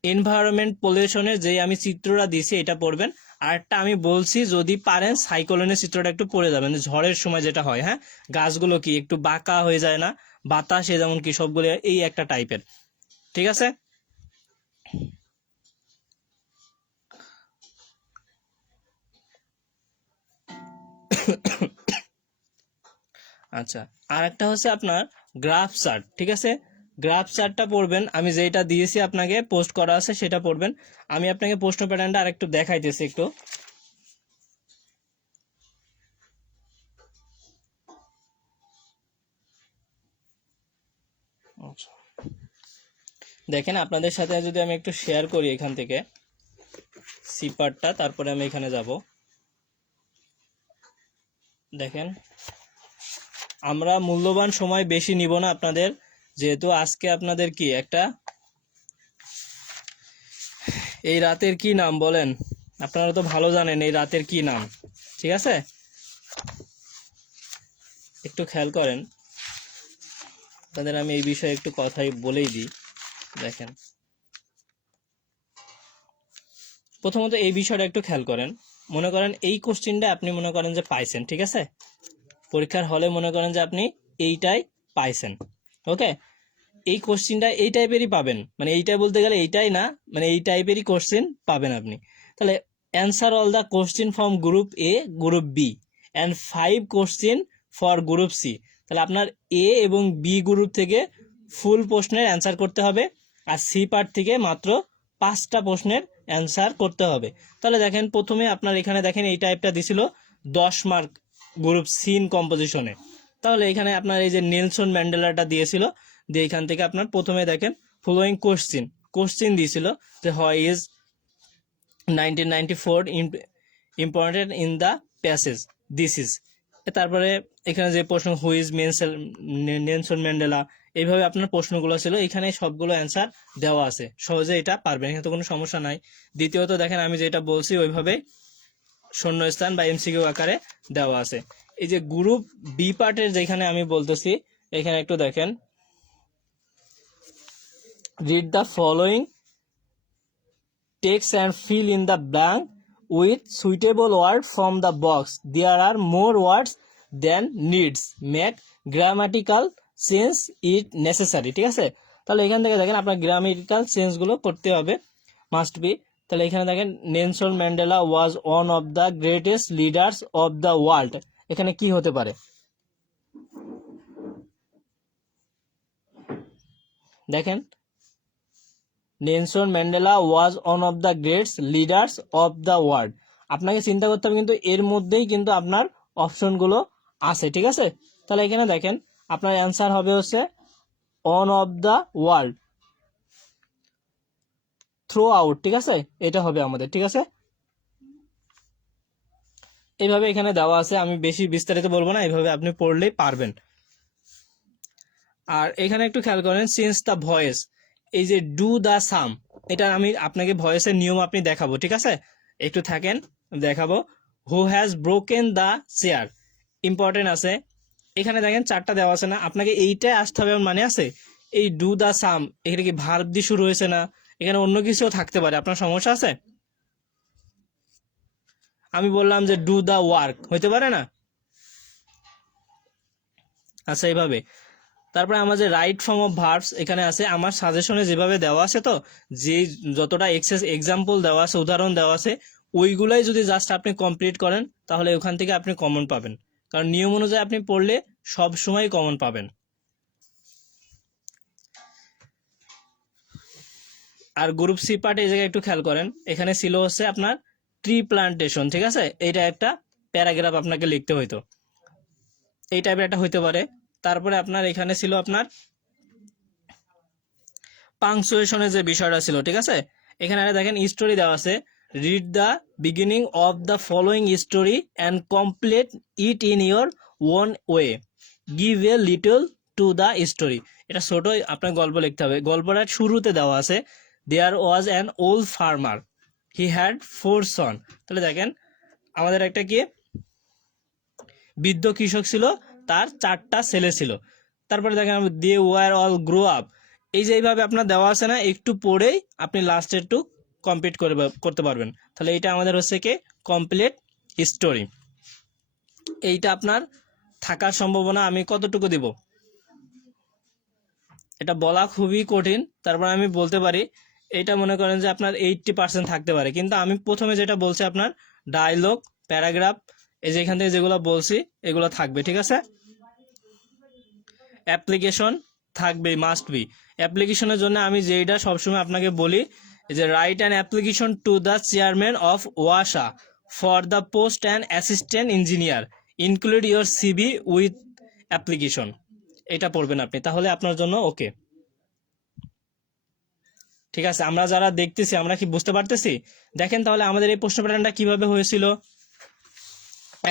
এনভায়রনমেন্ট পলিউশনের যে আমি চিত্রটা দিয়েছি এটা পড়বেন। আর একটা আমি বলছি যদি পারেন সাইক্লোনের চিত্রটা একটু পড়ে যাবেন, ঝড়ের সময় যেটা হয়, হ্যাঁ, গাছগুলো কি একটু বাঁকা হয়ে যায় না, বাতাসে যেমন কি সবগুলো এই একটা টাইপের, ঠিক আছে? আচ্ছা, আর একটা হচ্ছে আপনার গ্রাফ চার্ট, ঠিক আছে? গ্রাফ চার্টটা পড়বেন, আমি যেটা দিয়েছি আপনাকে পোস্ট করা আছে সেটা পড়বেন। আমি আপনাকে প্রশ্ন প্যাটার্নটা আরেকটু দেখাইতেছি একটু। আচ্ছা দেখেন আপনাদের সাথে যদি আমি একটু শেয়ার করি এখান থেকে সি পার্টটা, তারপরে আমি এখানে যাব। দেখেন আমরা মূল্যবান সময় বেশি নিব না আপনাদের, যেহেতু আজকে আপনাদের কি একটা, এই রাতের কি নাম বলেন, আপনারা তো ভালো জানেন এই রাতের কি নাম, ঠিক আছে? একটু খেয়াল করেন, আপনাদের আমি এই বিষয়ে একটু কথাই বলেই দিই। দেখেন প্রথমত এই বিষয়টা একটু খেয়াল করেন, মনে করেন এই কোশ্চিনটা আপনি মনে করেন যে পাইছেন, ঠিক আছে? পরীক্ষার হলে মনে করেন যে আপনি এইটাই পাইছেন, ওকে? এই কোশ্চিনটা এই টাইপেরই পাবেন, মানে এইটাই বলতে গেলে এইটাই না, মানে এই টাইপেরই কোশ্চিন পাবেন আপনি। তাহলে answer all the question from group A, group B and 5 question for group C, তাহলে আপনার এ এবং বি গ্রুপ থেকে ফুল প্রশ্নের অ্যান্সার করতে হবে, আর সি পার্ট থেকে মাত্র 5টা প্রশ্নের অ্যান্সার করতে হবে। তাহলে দেখেন প্রথমে আপনার এখানে দেখেন এই টাইপটা দিছিল 10 মার্ক গ্রুপ সিন কম্পোজিশনে। তাহলে এখানে আপনার এই যে নেলসন ম্যান্ডেলাটা দিয়েছিল, দিয়ে এখান থেকে আপনার প্রথমে দেখেন ফলোয়িং কোশ্চিন দিয়েছিল যে why is 1994 important in the passage this is. তারপরে এখানে যে প্রশ্ন হু ইজ নেলসন ম্যান্ডেলা, এইভাবে আপনার প্রশ্নগুলো ছিল, এখানে সবগুলো অ্যান্সার দেওয়া আছে, সহজে এটা পারবেন, এখানে তো কোনো সমস্যা নাই। দ্বিতীয়ত দেখেন আমি যেটা বলছি ওইভাবে শূন্যস্থান বা এমসিকিউ আকারে দেওয়া আছে। এই যে গ্রুপ বি পার্টের যেখানে আমি বলতেছি, এখানে একটু দেখেন, read the following text and fill in the blank with suitable word from the box. There are more words than needs. Make grammatical sense it necessary. ঠিক আছে, তাহলে এখান থেকে দেখেন আপনার গ্রামাটিক্যাল সেন্স গুলো করতে হবে, মাস্ট বি। তাহলে এখানে দেখেন Nelson Mandela was one of the greatest leaders of the world, এখানে কি হতে পারে দেখেন, Nelson Mandela was one of the greats leaders of the world. আপনাকে চিন্তা করতে হবে কিন্তু এর মধ্যেই কিন্তু আপনার অপশনগুলো আছে, ঠিক আছে। তাহলে এখানে দেখেন আপনার অ্যান্সার হবে হচ্ছে one of the world throughout, ঠিক আছে, এটা হবে আমাদের, ঠিক আছে। এইভাবে এখানে দেওয়া আছে, আমি বেশি বিস্তারিত বলবো না, এইভাবে আপনি পড়লেই পারবেন। আর এখানে একটু খেয়াল করেন, সিন্স দ্য ভয়েস, এই যে ডু দ্য সাম, এটা আমি আপনাকে ভয়েসের নিয়ম আপনি দেখাবো, ঠিক আছে, একটু থাকেন দেখাবো। Who has broken the chair, important আছে। এখানে দেখেন চারটা দেওয়া আছে না, আপনাকে এইটাই আসতে হবে মানে আছে। এই ডু দ্য সাম এখানে কি ভার্ব দিয়ে শুরু হয়েছে না, এখানে অন্য কিছুও থাকতে পারে, আপনার সমস্যা আছে। আমি বললাম যে ডু দ্য ওয়ার্ক, হইতে পারে না, আচ্ছা এইভাবে। তারপরে আমাদের রাইট ফর্ম অফ ভার্বস এখানে আছে, আমার সাজেশনে যেভাবে দেওয়া আছে, তো যে যতটা এক্সাম্পল দেওয়া আছে, উদাহরণ দেওয়া আছে, ওইগুলাই যদি জাস্ট আপনি কমপ্লিট করেন তাহলে ওখান থেকে আপনি কমন পাবেন, কারণ নিয়ম অনুযায়ী আপনি পড়লে সব সময় কমন পাবেন। আর গ্রুপ সি পার্ট এই জায়গায় একটু খেয়াল করেন, এখানে ছিল হচ্ছে আপনার ট্রি প্লান্টেশন, ঠিক আছে, এইটা একটা প্যারাগ্রাফ আপনাকে লিখতে হইতো, এই টাইপের একটা হইতে পারে। তারপরে আপনার এখানে ছিল আপনার পাংচুয়েশনের যে বিষয়টা ছিল, ঠিক আছে, এখানে দেখেন স্টোরি দেওয়া আছে, read the beginning of the following story and complete it in your own way, give a little to the story. এটা ছোটই আপনার গল্প লিখতে হবে। গল্পটার শুরুতে দেওয়া আছে, there was an old farmer, he had 4 son. তাহলে দেখেন আমাদের একটা কি বৃদ্ধ কৃষক ছিল, তার 4টা ছেলে ছিল। তারপরে দেখেন they were all grow up, এই যে এইভাবে আপনার দেওয়া আছে না, একটু পড়েই আপনি লাস্টে একটু কমপ্লিট করতে পারবেন। তাহলে এইটা আমাদের হচ্ছে কি কমপ্লিট স্টোরি। এইটা আপনার থাকার সম্ভাবনা আমি কতটুকু দিব এটা বলা খুবই কঠিন, তারপর আমি বলতে পারি এইটা মনে করেন যে আপনার 80% থাকতে পারে, কিন্তু আমি প্রথমে যেটা বলছি আপনার ডায়লগ, প্যারাগ্রাফ, এই যে এখান থেকে যেগুলো বলছি এগুলো থাকবে, ঠিক আছে। অ্যাপ্লিকেশন থাকবে, মাস্ট বি। অ্যাপ্লিকেশনের জন্য আমি যেটা সবসময় আপনাকে বলি যে write an application to the chairman of ওয়াসা for the post and assistant engineer, include your CV with application, এটা পড়বেন আপনি, তাহলে আপনার জন্য ওকে, ঠিক আছে। আমরা যারা দেখতেছি আমরা কি বুঝতে পারতেছি, দেখেন তাহলে আমাদের এই প্রশ্ন প্যাটার্নটা কিভাবে হয়েছিল।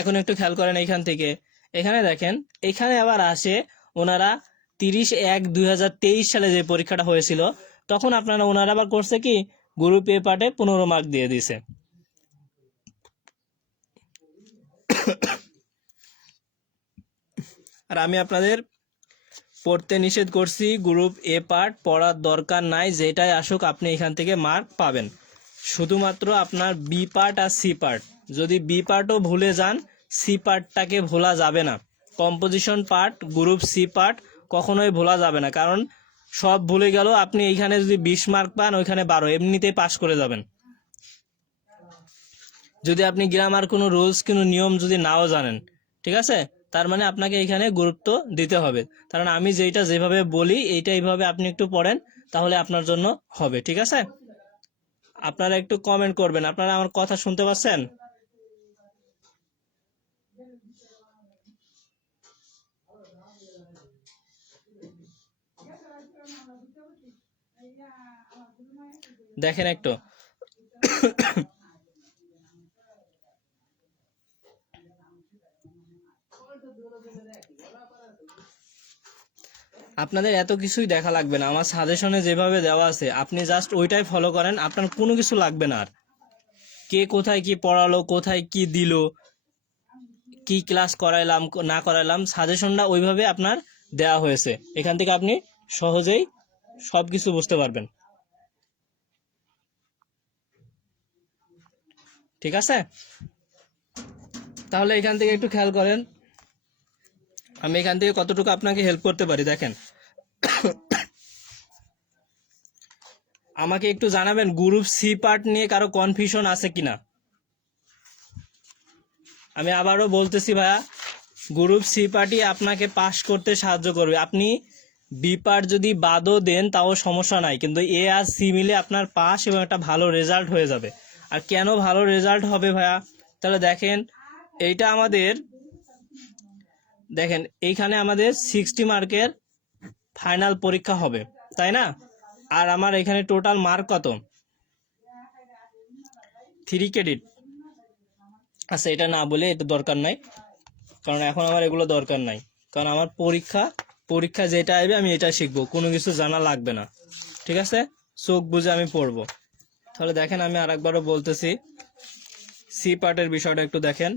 এখন একটু খেয়াল করেন এইখান থেকে, এখানে দেখেন এখানে আবার আসে ওনারা 30/1/2023 সালে যে পরীক্ষাটা হয়েছিল তখন ওনারা আবার করছে কি গ্রুপ এ পার্টে 15 মার্ক দিয়ে দিছে। আর আমি আপনাদের পড়তে নিষেধ করছি, গ্রুপ এ পার্ট পড়ার দরকার নাই, যেটাই আসুক আপনি এখান থেকে মার্ক পাবেন। শুধুমাত্র আপনার বি পার্ট আর সি পার্ট, যদি বি পার্টও ভুলে যান সি পার্টটাকে ভোলা যাবে না। Composition part, group C part কখনোই ভোলা যাবে না, কারণ সব ভুলে গেল আপনি এইখানে যদি 20 মার্ক পান ওইখানে 12, এমনিতেই পাস করে যাবেন। যদি আপনি গ্রামার কোনো রুলস কোনো নিয়ম যদি নাও জানেন, ঠিক আছে, তার মানে আপনাকে এখানে গুরুত্ব দিতে হবে, কারণ আমি যেভাবে বলি এইভাবে আপনি একটু পড়েন তাহলে আপনার জন্য হবে, ঠিক আছে। আপনারা একটু কমেন্ট করবেন। আপনারা আমার কথা শুনতে পাচ্ছেন? দেখেন একটু। আপনাদের এত কিছুই দেখা লাগবে না, আমার সাজেশনে যেভাবে দেওয়া আছে আপনি জাস্ট ওইটাই ফলো করেন, আপনার কোনো কিছু লাগবে না। আর কে কোথায় কি পড়ালো, কোথায় কি দিল, কি ক্লাস করাইলাম না করাইলাম, সাজেশনটা ওইভাবে আপনার দেওয়া হয়েছে। এখান থেকে আপনি সহজেই সবকিছু বুঝতে পারবেন। ঠিক আছে, তাহলে এখান থেকে একটু খেয়াল করেন আমি এখান থেকে কতটুকু আপনাকে হেল্প করতে পারি। দেখেন, আমাকে একটু জানাবেন গ্রুপ সি পার্ট নিয়ে কারো কনফিউশন আছে কিনা। আমি আবারও বলতেছি ভাইয়া, গ্রুপ সি পার্টই আপনাকে পাস করতে সাহায্য করবে। আপনি বি পার্ট যদি বাদও দেন তাও সমস্যা নাই, কিন্তু এ আর সি মিলে আপনার পাস এবং একটা ভালো রেজাল্ট হয়ে যাবে। আর কেন ভালো রেজাল্ট হবে ভাইয়া, তাহলে দেখেন এইটা আমাদের, দেখেন এইখানে আমাদের 60 মার্কের ফাইনাল পরীক্ষা হবে, তাই না? আর আমার এখানে টোটাল মার্ক কত, 3 ক্রেডিট। আচ্ছা, এটা না বলে এটা দরকার নাই, কারণ এখন আমার এগুলো দরকার নাই, কারণ আমার পরীক্ষা যেটা আসবে আমি এটা শিখবো, কোনো কিছু জানা লাগবে না। ঠিক আছে, চোখ বুঝে আমি পড়বো। তাহলে দেখেন, আমি আরেকবারও বলতেছি, সি পার্টের বিষয়টা একটু দেখেন।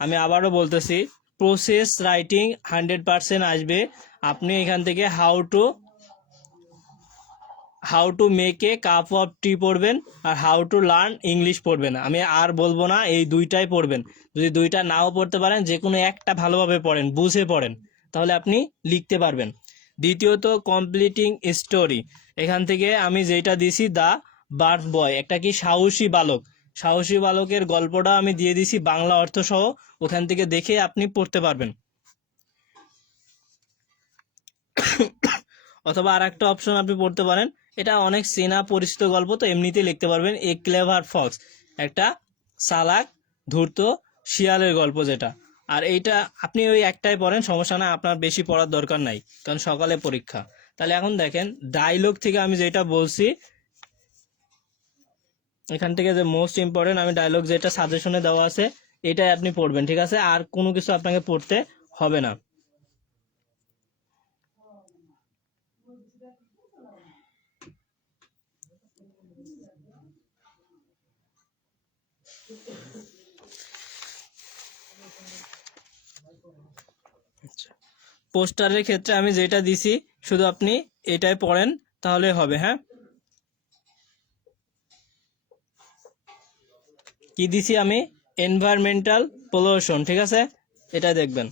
আমি আবারও বলতেছি, প্রসেস রাইটিং 100% আসবে। আপনি এখান থেকে how to make a cup of tea পড়বেন, আর হাউ টু লার্ন ইংলিশ পড়বেন। আমি আর বলবো না, এই দুইটাই পড়বেন। যদি দুইটা নাও পড়তে পারেন, যে কোনো একটা ভালোভাবে পড়েন, বুঝে পড়েন, তাহলে আপনি লিখতে পারবেন। দ্বিতীয়ত, কমপ্লিটিং স্টোরি। এখান থেকে আমি যেটা দিছি, দ্য বার্থ বয়, একটা কি সাহসী বালক, সাহসী বালকের গল্পটা আমি দিয়ে দিছি বাংলা অর্থ সহ, ওখান থেকে দেখে আপনি পড়তে পারবেন। অথবা আর একটা অপশন আপনি পড়তে পারেন, এটা অনেক চেনা পরিচিত গল্প, তো এমনিতেই লিখতে পারবেন, এ ক্লেভার ফক্স, একটা চালাক ধূর্ত শিয়ালের গল্প যেটা। আর এইটা আপনি ওই একটাই পড়েন, সমস্যা না, আপনার বেশি পড়ার দরকার নাই, কারণ সকালে পরীক্ষা। তাহলে এখন দেখেন, ডায়লগ থেকে আমি যেটা বলছি, এখান থেকে যে মোস্ট ইম্পর্টেন্ট আমি ডায়লগ যেটা সাজেশনে দেওয়া আছে এটাই আপনি পড়বেন। ঠিক আছে, আর কোনো কিছু আপনাকে পড়তে হবে না। পোস্টারের ক্ষেত্রে আমি যেটা দিছি, শুধু আপনি এটাই পড়েন, তাহলে হবে। হ্যাঁ, কি দিছি আমি, এনভায়রনমেন্টাল পলিউশন। ঠিক আছে, এটা দেখবেন।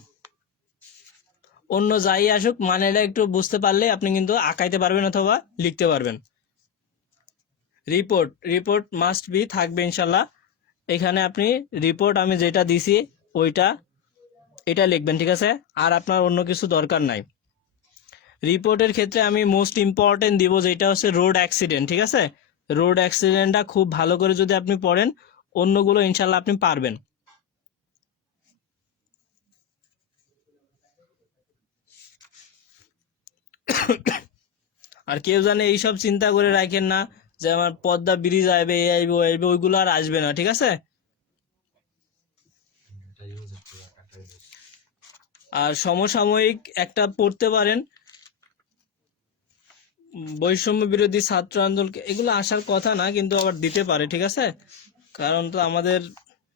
অন্য যাই আসুক, মানেটা একটু বুঝতে পারলে আপনি কিন্তু আঁকাইতে পারবেন অথবা লিখতে পারবেন। রিপোর্ট মাস্ট বি থাকবে ইনশাল্লাহ। এখানে আপনি রিপোর্ট আমি যেটা দিছি এটা লিখবেন। ঠিক আছে, আর আপনার অন্য কিছু দরকার নাই। রিপোর্টের ক্ষেত্রে আমি মোস্ট ইম্পর্টেন্ট দিব যেটা হচ্ছে রোড অ্যাক্সিডেন্ট। ঠিক আছে, রোড অ্যাক্সিডেন্টটা খুব ভালো করে যদি আপনি পড়েন, অন্যগুলো ইনশাল্লাহ আপনি পারবেন। আর কেউ জানে এইসব চিন্তা করে রাখেন না যে আমার পদ্মা ব্রিজ আসবে, এ আসবে, ও আসবে, ওইগুলো আর আসবে না। ঠিক আছে, আর সমসাময়িক একটা পড়তে পারেন, বৈষম্য বিরোধী ছাত্র আন্দোলন, এগুলো আসার কথা না, কিন্তু আবার দিতে পারে। ঠিক আছে, কারণ তো আমাদের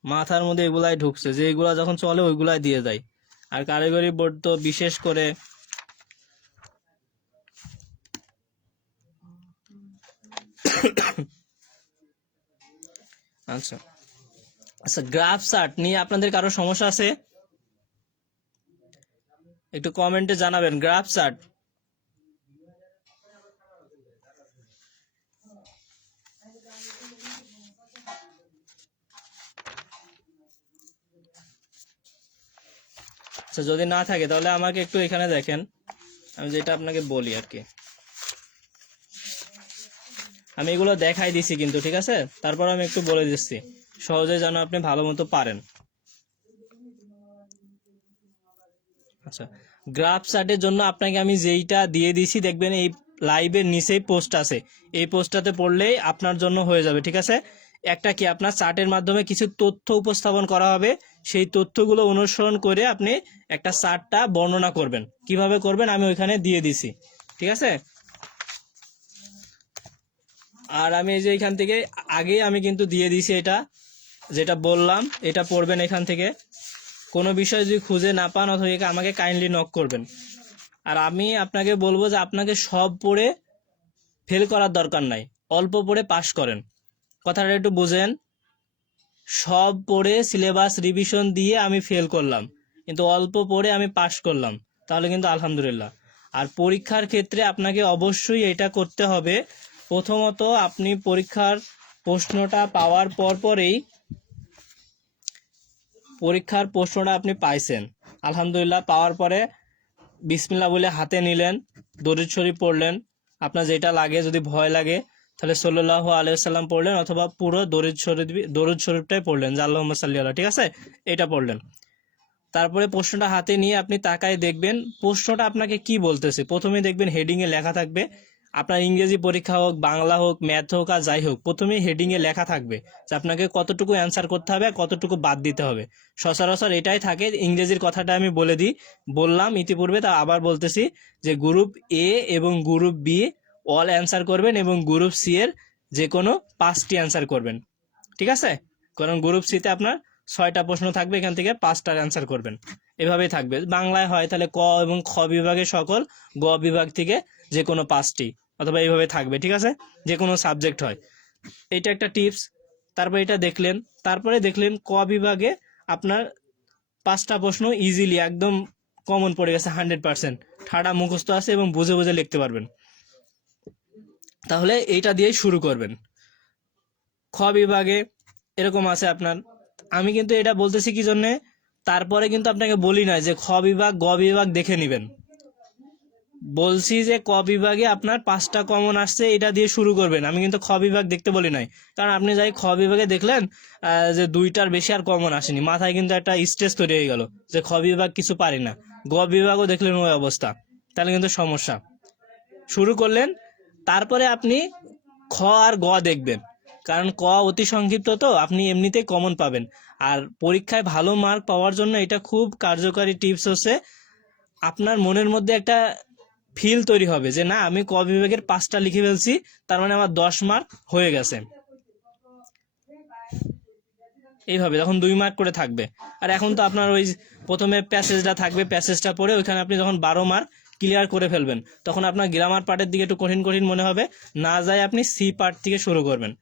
মাথার মধ্যে এগুলাই ঢুকছে যে এগুলা যখন চলে ওইগুলাই দিয়ে দেয়। আর কারিগরি বোর্ড তো বিশেষ করে আচ্ছা আচ্ছা, গ্রাফ চার্ট নিয়ে আপনাদের কারো সমস্যা আছে? একটু কমেন্টে জানাবেন, গ্রাফ চার্ট। আচ্ছা, যদি না থাকে তাহলে আমাকে একটু এখানে দেখেন, আমি যেটা আপনাকে বলি আর কি। আমি এগুলো দেখাই দিছি কিন্তু, ঠিক আছে? তারপর আমি একটু বলে দিচ্ছি সহজে যেন আপনি ভালো মতো পারেন। আচ্ছা, গ্রাফ চার্টের জন্য আপনাকে আমি যেইটা দিয়ে দিছি দেখবেন এই লাইভের নিচেই পোস্ট আছে, এই পোস্টটাতে পড়লেই আপনার জন্য হয়ে যাবে, ঠিক আছে? একটা কি আপনার চার্টের মাধ্যমে কিছু তথ্য উপস্থাপন করা হবে, সেই তথ্যগুলো অনুসরণ করে আপনি একটা চার্টটা বর্ণনা করবেন। কিভাবে করবেন আমি ওইখানে দিয়ে দিছি, ঠিক আছে? আর আমি এই যে এখান থেকে আগে আমি কিন্তু দিয়ে দিছি, এটা যেটা বললাম এটা পড়বেন এখান থেকে। কোনো বিষয় যদি খুঁজে না পান অথবা আমাকে কাইন্ডলি নক করবেন। আর আমি আপনাকে বলবো যে আপনাকে সব পড়ে ফেল করার দরকার নাই, অল্প পড়ে পাস করেন। কথাটা একটু বুঝেন। সব পড়ে সিলেবাস রিভিশন দিয়ে আমি ফেল করলাম, কিন্তু অল্প পড়ে আমি পাস করলাম, তাহলে কিন্তু আলহামদুলিল্লাহ। আর পরীক্ষার ক্ষেত্রে আপনাকে অবশ্যই এটা করতে হবে। প্রথমত আপনি পরীক্ষার প্রশ্নটা পাওয়ার পরেই পরীক্ষার প্রশ্নটা আপনি পাইছেন, আলহামদুলিল্লাহ। পাওয়ার পরে বিসমিল্লাহ বলে হাতে নিলেন, দরুদ শরীফ পড়লেন। আপনার যেটা লাগে, যদি ভয় লাগে তাহলে সাল্লাল্লাহু আলাইহি ওয়াসাল্লাম পড়লেন, অথবা পুরো দরুদ শরীফটাই পড়লেন, যে আল্লাহুম্মা সাল্লি আলা, ঠিক আছে? এটা পড়লেন। তারপরে প্রশ্নটা হাতে নিয়ে আপনি তাকায় দেখবেন প্রশ্নটা আপনাকে কি বলতেছে। প্রথমে দেখবেন হেডিংয়ে লেখা থাকবে, আপনার ইংরেজি পরীক্ষা হোক, বাংলা হোক, ম্যাথ হোক আর যাই হোক, প্রথমেই হেডিংয়ে লেখা থাকবে যে আপনাকে কতটুকু অ্যান্সার করতে হবে, কতটুকু বাদ দিতে হবে। সচরাচর এটাই থাকে। ইংরেজির কথাটা আমি বললাম ইতিপূর্বে, তা আবার বলতেছি যে গ্রুপ এ এবং গ্রুপ বি অল অ্যান্সার করবেন, এবং গ্রুপ সি এর যে কোনো 5টি অ্যান্সার করবেন, ঠিক আছে? কারণ গ্রুপ সিতে আপনার 6টা প্রশ্ন থাকবে, এখান থেকে 5টার অ্যান্সার করবেন। এভাবেই থাকবে। বাংলায় হয় তাহলে ক এবং খ বিভাগের সকল, গ বিভাগ থেকে যে কোনো 5টি, অথবা এইভাবে থাকবে, ঠিক আছে? যে কোনো সাবজেক্ট হয়। এটা একটা টিপস। তারপর এটা দেখলেন, তারপরে দেখলেন ক বিভাগে আপনার 5টা প্রশ্ন ইজিলি একদম কমন পড়ে গেছে, 100% ঠাড়া মুখস্থ আছে এবং বুঝে বুঝে লিখতে পারবেন। তাহলে এইটা দিয়েই শুরু করবেন। খ বিভাগে এরকম আছে আপনার। আমি কিন্তু এটা বলতেছি কি জন্যে, তারপরে কিন্তু আপনাকে বলি না যে খ বিভাগ গ বিভাগ দেখে নেবেন। বলছি যে ক বিভাগে আপনার 5টা কমন আসছে, এটা দিয়ে শুরু করবেন। আমি কিন্তু খ বিভাগ দেখতে বলি নাই, কারণ আপনি যাই খ বিভাগে দেখলেন যে 2টার বেশি আর কমন আসেনি, মাথায় কিন্তু একটা স্ট্রেস তৈরি হয়ে গেল যে খ বিভাগ কিছু পারি না। গ বিভাগও দেখলেন ওই অবস্থা, তাহলে কিন্তু সমস্যা। শুরু করলেন, তারপরে আপনি খ আর গ দেখবেন, কারণ ক অতি সংক্ষিপ্ত, তো আপনি এমনিতেই কমন পাবেন। আর পরীক্ষায় ভালো মার্ক পাওয়ার জন্য এটা খুব কার্যকারী টিপস হচ্ছে, আপনার মনের মধ্যে একটা ফিল তৈরি হবে যে না, আমি ক বিভাগের 5টা লিখে ফেলছি, তার মানে আমার 10 মার্ক হয়ে গেছে। এইভাবে তখন 2 মার্ক করে থাকবে। আর এখন তো আপনার ওই প্রথমে প্যাসেজটা থাকবে, প্যাসেজটা পড়ে ওইখানে আপনি যখন 12 মার্ক ক্লিয়ার করে ফেলবেন, তখন আপনার গ্রামার পার্টের দিকে একটু কঠিন কঠিন মনে হবে, না যায় আপনি সি পার্ট থেকে শুরু করবেন।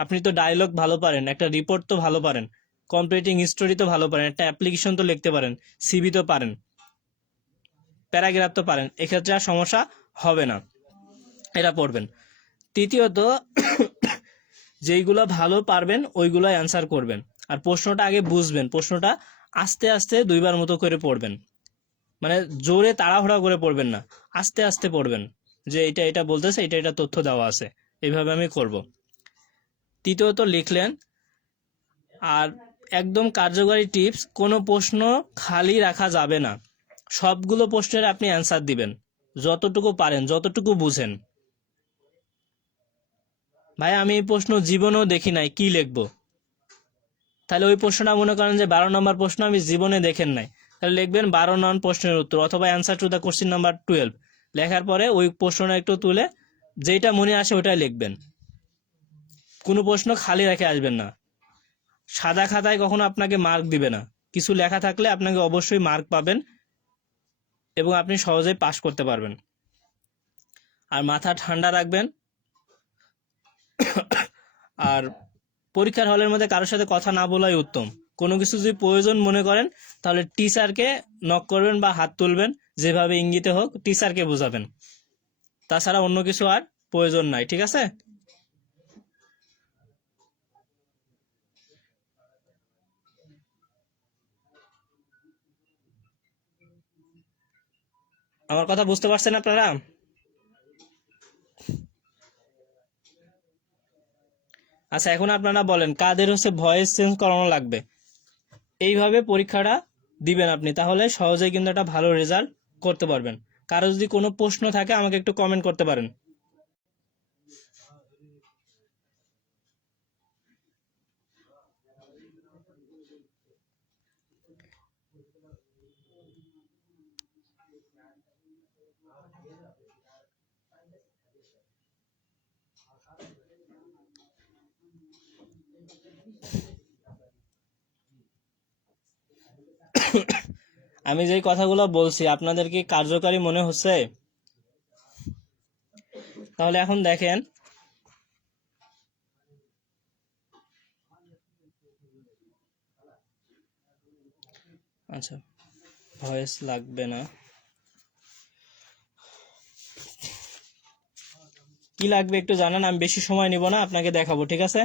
আপনি তো ডায়লগ ভালো পারেন, একটা রিপোর্ট তো ভালো পারেন, কমপ্লিটিং স্টোরি তো ভালো পারেন, একটা অ্যাপ্লিকেশন তো লিখতে পারেন, সিভি তো পারেন, প্যারাগ্রাফ তো পারেন, এক্ষেত্রে আর সমস্যা হবে না। এটা পড়বেন। তৃতীয়ত, যেইগুলো ভালো পারবেন ওইগুলো অ্যান্সার করবেন। আর প্রশ্নটা আগে বুঝবেন, প্রশ্নটা আস্তে আস্তে 2বার মতো করে পড়বেন, মানে জোরে তাড়াহুড়া করে পড়বেন না, আস্তে আস্তে পড়বেন, যে এটা এটা বলতেছে, এটা এটা তথ্য দেওয়া আছে, এইভাবে আমি করব। তৃতীয়ত লিখলেন। আর একদম কার্যকরী টিপস, কোনো প্রশ্ন খালি রাখা যাবে না, সবগুলো প্রশ্নের আপনি অ্যান্সার দিবেন, যতটুকু পারেন, যতটুকু বুঝেন। ভাই আমি এই প্রশ্ন জীবনেও দেখি নাই, কি লিখবো? তাহলে ওই প্রশ্নটা মনে করেন যে 12 নম্বর প্রশ্ন, আমি জীবনে দেখেন নাই, তাহলে লিখবেন 12 নং প্রশ্নের উত্তর, অথবা answer to the question number 12। লেখার পরে ওই প্রশ্নটা একটু তুলে যেটা মনে আসে ওটাই লিখবেন। কোনো প্রশ্ন খালি রেখে আসবেন না। সাদা খাতায় কখনো আপনাকে মার্ক দিবে না, কিছু লেখা থাকলে আপনাকে অবশ্যই মার্ক পাবেন, এবং আপনি সহজেই পাস করতে পারবেন। আর মাথা ঠান্ডা রাখবেন। আর পরীক্ষার হলের মধ্যে কারোর সাথে কথা না বলাই উত্তম। কোনো কিছু যদি প্রয়োজন মনে করেন, তাহলে টিচারকে নক করবেন বা হাত তুলবেন, যেভাবে ইঙ্গিতে হোক টিচারকে বোঝাবেন, তাছাড়া অন্য কিছু আর প্রয়োজন নাই, ঠিক আছে? আমার কথা বুঝতে পারছেন আপনারা? আচ্ছা, এখন আপনারা বলেন কাদের হচ্ছে ভয়েস চেঞ্জ করানো লাগবে। এইভাবে পরীক্ষাটা দিবেন আপনি, তাহলে সহজেই কিন্তু একটা ভালো রেজাল্ট করতে পারবেন। কারো যদি কোনো প্রশ্ন থাকে আমাকে একটু কমেন্ট করতে পারেন। আমি যেই কথাগুলো বলছি আপনাদের কি কার্যকারী মনে হচ্ছে? তাহলে এখন দেখেন, আচ্ছা ভয়েস লাগবে না, কি লাগবে একটু জানান, আমি বেশি সময় নিব না, আপনাকে দেখাবো, ঠিক আছে?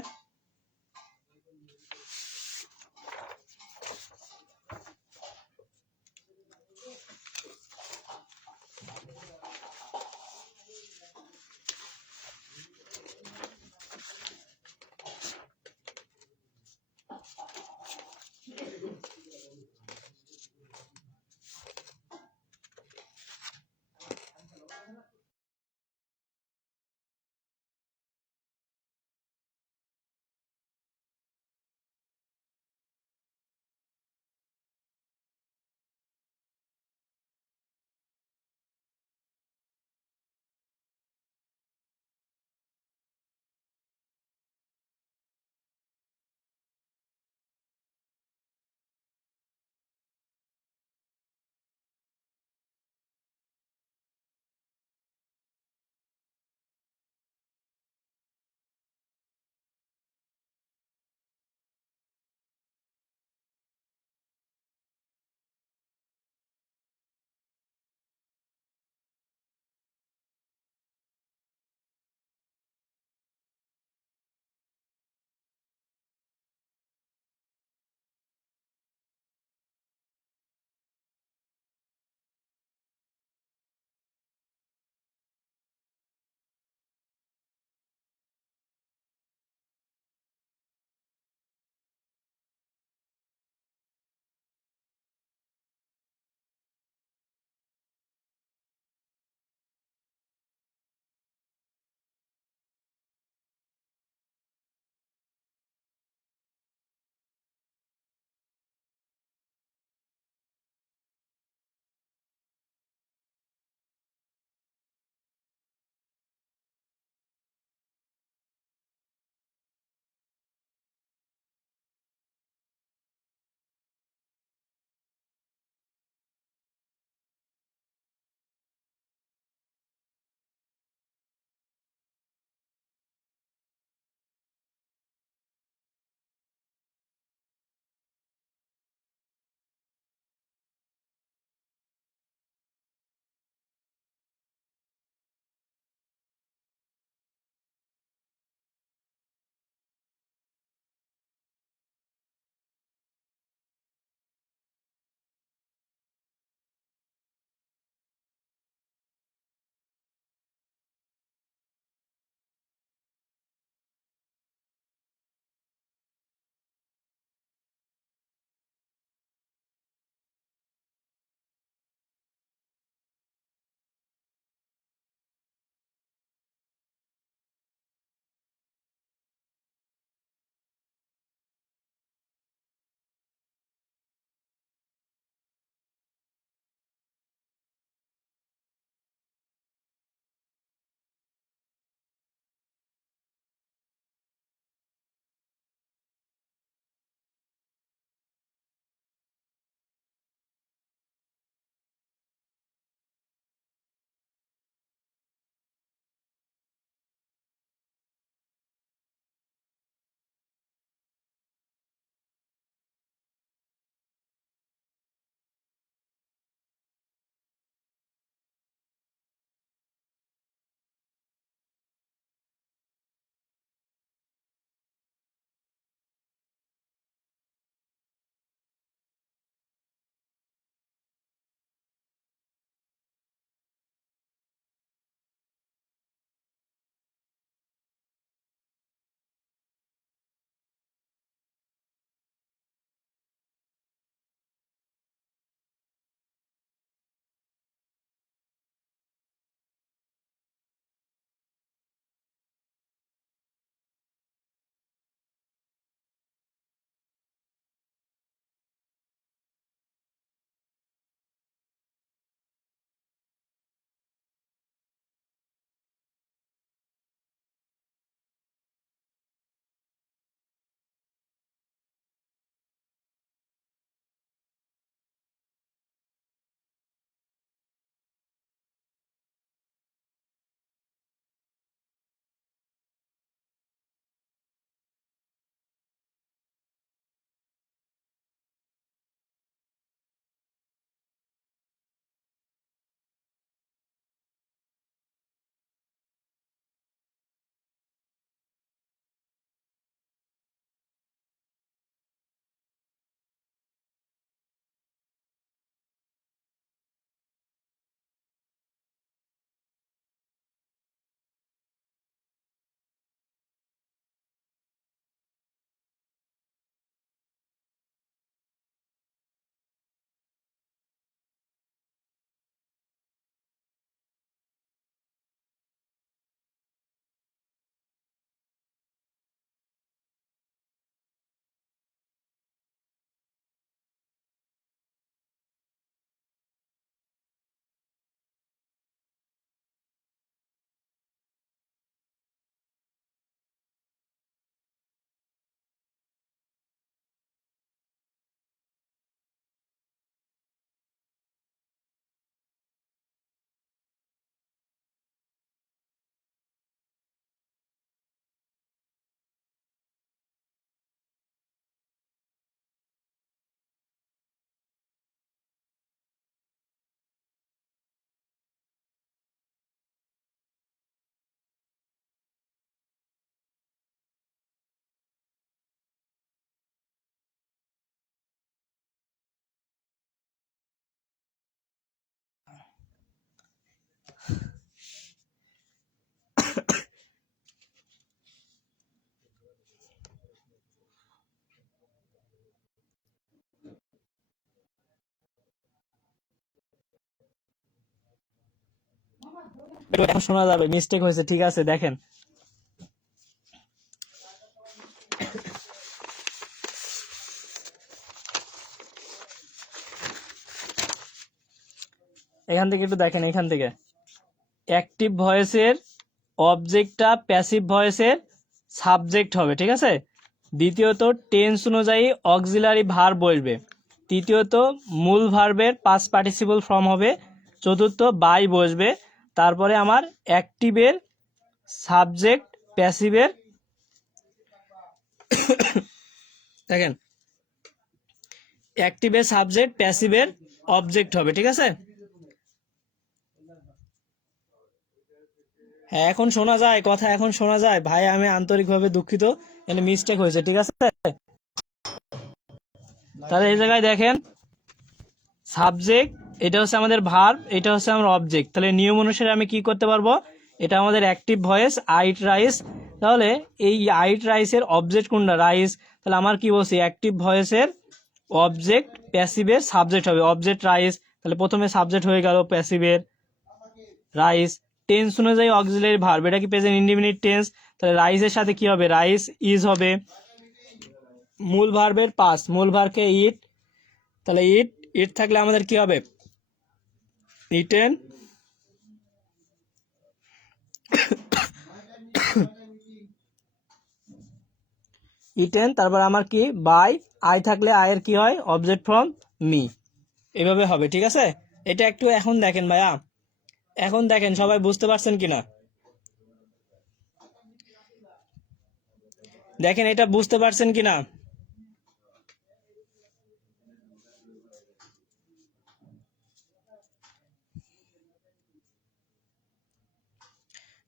এখন শোনা যাবে, মিস্টেক হয়েছে, ঠিক আছে দেখেন। এখান থেকে একটু দেখেন, এখান থেকে অ্যাক্টিভ ভয়েসের অবজেক্টটা প্যাসিভ ভয়েসের সাবজেক্ট হবে, ঠিক আছে। দ্বিতীয়ত টেন্স অনুযায়ী অক্সিলারি ভার্ব বসবে। তৃতীয়ত মূল ভার্বের পাস্ট পার্টিসিপল ফর্ম হবে। চতুর্থ বাই বসবে। তারপরে আমার অ্যাক্টিভের সাবজেক্ট প্যাসিভের দেখেন অ্যাক্টিভের সাবজেক্ট প্যাসিভের অবজেক্ট হবে, ঠিক আছে। হ্যাঁ এখন শোনা যায় কথা, এখন শোনা যায় ভাই, আমি আন্তরিকভাবে দুঃখিত, এখানে মিস্টেক হয়েছে, ঠিক আছে। তাহলে এই জায়গায় দেখেন সাবজেক্ট, এটা হচ্ছে আমাদের ভার্ব, এটা হচ্ছে আমার অবজেক্ট। তাহলে নিয়ম অনুসারে আমি কি করতে পারবো, এটা আমাদের অ্যাক্টিভ ভয়েস আইট রাইস। তাহলে এই আইট রাইসের অবজেক্ট কোনটা, রাইস। তাহলে আমার কি বলছি, অ্যাক্টিভ ভয়েসের অবজেক্ট প্যাসিভের সাবজেক্ট হবে, অবজেক্ট রাইস। তাহলে প্রথমে সাবজেক্ট হয়ে গেল প্যাসিভের রাইস। টেন্স অনুযায়ী অক্সিলারি ভার্ব, এটা কি প্রেজেন্ট ইনডিফিনিট টেন্স। তাহলে রাইসের সাথে কি হবে, রাইস ইজ হবে। মূল ভার্বের পাস্ট, মূল ভার্বকে ইট, তাহলে ইট, ইট থাকলে আমাদের কি হবে, ইটেন। ইটেন, তারপর আমার কি বাই, আই থাকলে আয়ের কি হয়, অবজেক্ট ফ্রম মি, এভাবে হবে, ঠিক আছে। এটা একটু এখন দেখেন ভাইয়া, এখন দেখেন সবাই বুঝতে পারছেন কিনা, দেখেন এটা বুঝতে পারছেন কিনা।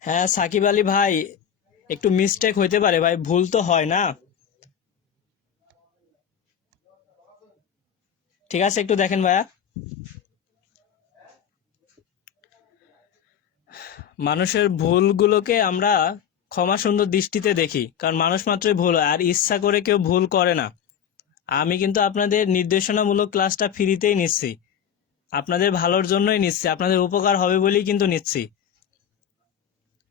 হ্যাঁ সাকিব আলী ভাই, একটু মিস্টেক হইতে পারে ভাই, ভুল তো হয় না, ঠিক আছে একটু দেখেন ভাইয়া। মানুষের ভুলগুলোকে আমরা ক্ষমা সুন্দর দৃষ্টিতে দেখি, কারণ মানুষ মাত্রই ভুল হয়, আর ইচ্ছা করে কেউ ভুল করে না। আমি কিন্তু আপনাদের নির্দেশনামূলক ক্লাসটা ফ্রিতেই নিচ্ছি, আপনাদের ভালোর জন্যই নিচ্ছি, আপনাদের উপকার হবে বলেই কিন্তু নিচ্ছি,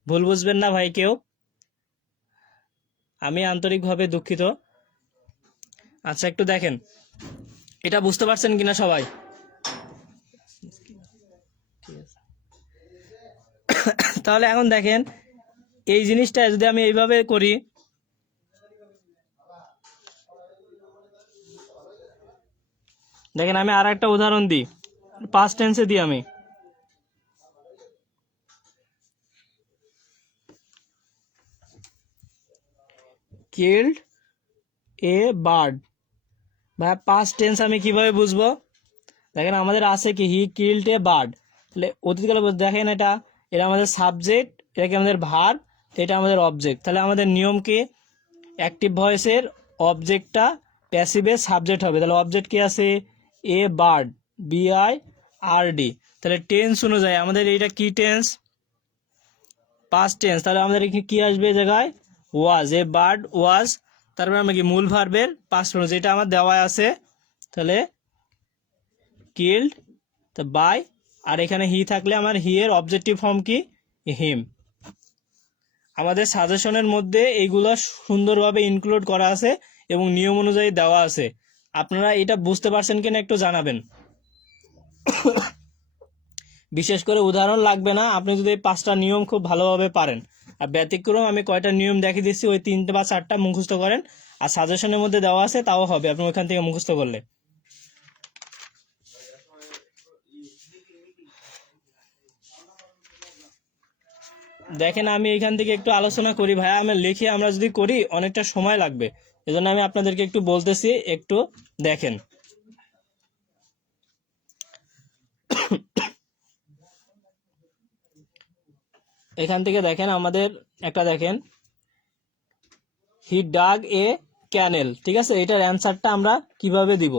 ভুল বুঝবেন না ভাই কেউ, আমি আন্তরিকভাবে দুঃখিত। আচ্ছা একটু দেখেন এটা বুঝতে পারছেন কিনা সবাই। তাহলে এখন দেখেন এই জিনিসটা যদি আমি এইভাবে করি, দেখেন আমি আর একটা উদাহরণ দিই, পাস্ট টেন্সে দিই আমি। কিল্ড এ বার্ড, ভাই পাস্ট টেন্স আমি কিভাবে বুঝবো, দেখেন আমাদের আছে কি, হি কিল্ড এ বার্ড। তাহলে অতীতকালে দেখেন এটা, এটা আমাদের সাবজেক্ট, এটা কি আমাদের ভার্ব, এটা আমাদের অবজেক্ট। তাহলে আমাদের নিয়ম কি, অ্যাক্টিভ ভয়েসের অবজেক্টটা প্যাসিভের সাবজেক্ট হবে। তাহলে অবজেক্ট কি আছে, এ বার্ড, বিআই আর ডি। তাহলে টেন্স অনুযায়ী আমাদের এইটা কি টেন্স, পাস্ট টেন্স। তাহলে আমাদের এখানে কি আসবে এই জায়গায়, ওয়াজ, এ বার্ড ওয়াজ। তারপরে আমরা কি মূল ভার্বের পাস্ট অনুযায়ী, যেটা আমার দেওয়া আছে। তাহলে কিল্ড তো বাই, আর এখানে হি থাকলে আমার হি এর অবজেক্টিভ ফর্ম কি, হিম। আমাদের সাজেশনের মধ্যে এইগুলো সুন্দরভাবে ইনক্লুড করা আছে এবং নিয়ম অনুযায়ী দেওয়া আছে, আপনারা এটা বুঝতে পারছেন কিনা একটু জানাবেন। বিশেষ করে উদাহরণ লাগবে না, আপনি যদি এই 5টা নিয়ম খুব ভালোভাবে পারেন। আর ব্যতিক্রম আমি কয়টা নিয়ম দেখিয়ে দিচ্ছি, ওই 3 বা 4টা মুখস্থ করেন, আর সাজেশনের মধ্যে দেওয়া আছে তাও হবে, আপনি ওইখান থেকে মুখস্থ করলে। দেখেন আমি এখান থেকে একটু আলোচনা করি ভাইয়া, আমি লিখে আমরা যদি করি অনেকটা সময় লাগবে, এজন্য আমি আপনাদেরকে একটু বলতেছি, একটু দেখেন। এখান থেকে দেখেন আমাদের একটা দেখেন, হি ডাগ এ ক্যানেল, ঠিক আছে। এটার অ্যান্সারটা আমরা কিভাবে দিব,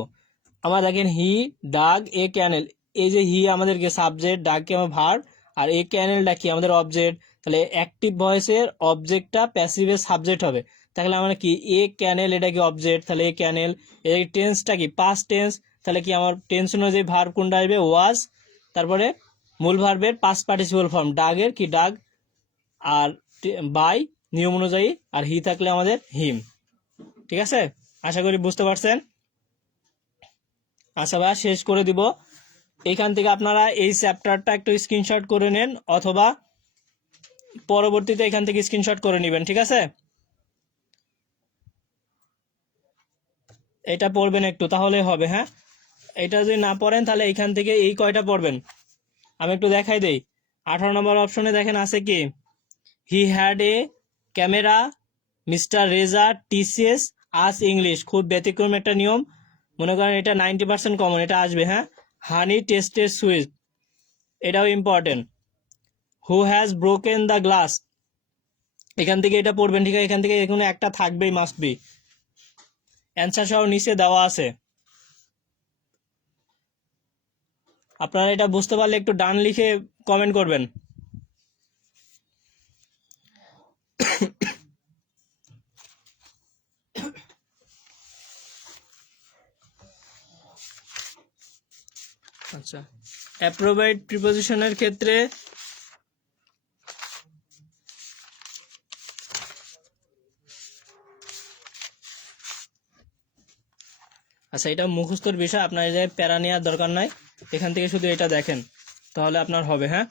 আমরা দেখেন হি ডাগ এ ক্যানেল, এই যে হি আমাদেরকে সাবজেক্ট, ডাগ কি আমার ভার্ব, আর এ ক্যানেলটা কি আমাদের অবজেক্ট। তাহলে অ্যাক্টিভ ভয়েসের অবজেক্টটা প্যাসিভের সাবজেক্ট হবে। তাহলে আমরা কি এ ক্যানেল, এটা কি অবজেক্ট, তাহলে এ ক্যানেল। এই টেন্সটা কি পাস্ট টেন্স, তাহলে কি আমার টেন্স অনুযায়ী ভার্ব কোনটা আসবে, ওয়াজ। তারপরে মূল ভার্বের পাস্ট পার্টিসিপল ফর্ম, ডাগের কি ডাগ, আর বাই নিয়ম অনুযায়ী, আর হি থাকলে আমাদের হিম। ঠিক আছে, আশা করি বুঝতে পারছেন। আচ্ছা ভাই, শেষ করে দিব। এইখান থেকে আপনারা এই চ্যাপ্টারটা একটু স্ক্রিনশট করে নেন, অথবা পরবর্তীতে এখান থেকে স্ক্রিনশট করে নেবেন। ঠিক আছে, এটা পড়বেন একটু, তাহলে হবে। হ্যাঁ, এটা যদি না পড়েন তাহলে এইখান থেকে এই কয়টা পড়বেন। আমি একটু দেখাই দেই। 18 নম্বর অপশনে দেখেন আছে কি, he had a camera, mister Reza TCS us English. খুব ব্যতিক্রম একটা নিয়ম, মনে করেন এটা 90% কমন, এটা আসবে। হ্যাঁ, হানি টেস্টেড সুইট, এটাও important. Who has broken the glass, এখান থেকে এটা পড়বেন। ঠিক আছে, এখান থেকে এখানে একটা থাকবেই, মাস্ট বি। অ্যান্সার সহ নিচে দেওয়া আছে। আপনারা এটা বুঝতে পারলে একটু ডান লিখে কমেন্ট করবেন। আচ্ছা, অ্যাপ্রোভাইড প্রিপোজিশনের ক্ষেত্রে আচ্ছা, এটা মুখস্থর বিষয়, আপনার এই জায়গায় প্যারা নেওয়ার দরকার নাই, এখান থেকে শুধু এটা দেখেন তাহলে আপনার হবে। হ্যাঁ,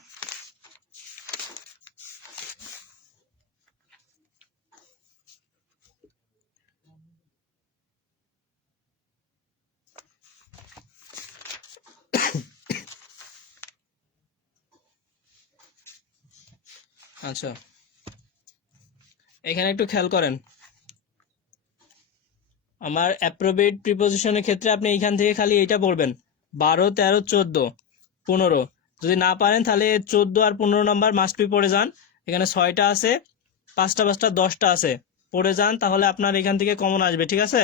আচ্ছা, এখানে একটু খেয়াল করেন। আমার অ্যাপ্রোপ্রিয়েট প্রিপোজিশনের ক্ষেত্রে আপনি এইখান থেকে খালি এইটা পড়বেন, 12, 13, 14, 15। যদি না পারেন তাহলে 14 আর 15 নাম্বার মাস্ট বি পড়ে যান। এখানে 6টা আছে, 5টা 5টা 10টা আছে, পড়ে যান, তাহলে আপনার এখান থেকে কমন আসবে। ঠিক আছে,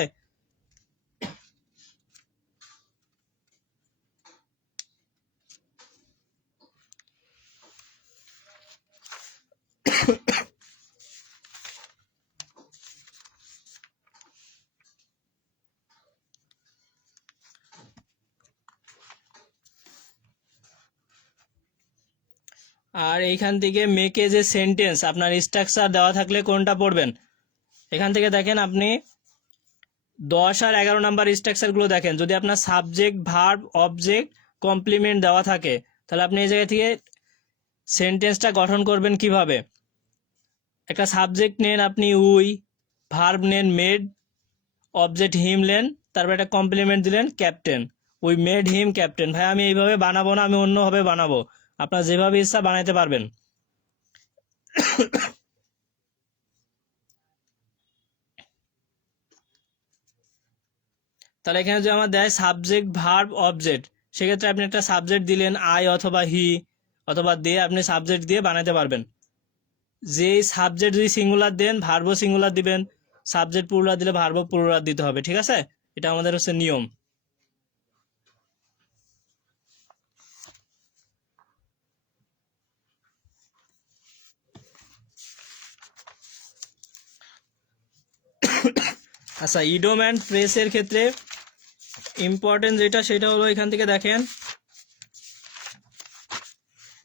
আর এইখান থেকে মেকে যে সেন্টেন্স, আপনার স্ট্রাকচার দেওয়া থাকলে কোনটা পড়বেন। এখান থেকে দেখেন আপনি 10 আর 11 নাম্বার স্ট্রাকচারগুলো দেখেন। যদি আপনার সাবজেক্ট, ভার্ব, অবজেক্ট, কমপ্লিমেন্ট দেওয়া থাকে, তাহলে আপনি এই জায়গা থেকে সেন্টেন্সটা গঠন করবেন কিভাবে। একটা সাবজেক্ট নেন আপনি উই, ভার্ব নেন মেড, অবজেক্ট হিম নেন, তারপর একটা কমপ্লিমেন্ট দিলেন captain, we made him captain. ভাই আমি এইভাবে বানাবো না, আমি অন্যভাবে বানাবো, আপনার যেভাবে ইচ্ছা বানাইতে পারবেন। তাহলে এখানে যদি আমার দেয় সাবজেক্ট, ভার্ব, অবজেক্ট, সেক্ষেত্রে আপনি একটা সাবজেক্ট দিলেন আই অথবা হি অথবা দে, আপনি সাবজেক্ট দিয়ে বানাতে পারবেন। যে সাবজেক্ট যদি সিঙ্গুলার দেন, ভার্বও সিঙ্গুলার দিবেন, সাবজেক্ট প্লুরাল দিলে ভার্বও প্লুরাল দিতে হবে। ঠিক আছে, এটা আমাদের হচ্ছে নিয়ম। আচ্ছা, ইডোম অ্যান্ড প্রেসের ক্ষেত্রে ইম্পর্টেন্ট যেটা, সেটা হলো এখান থেকে দেখেন,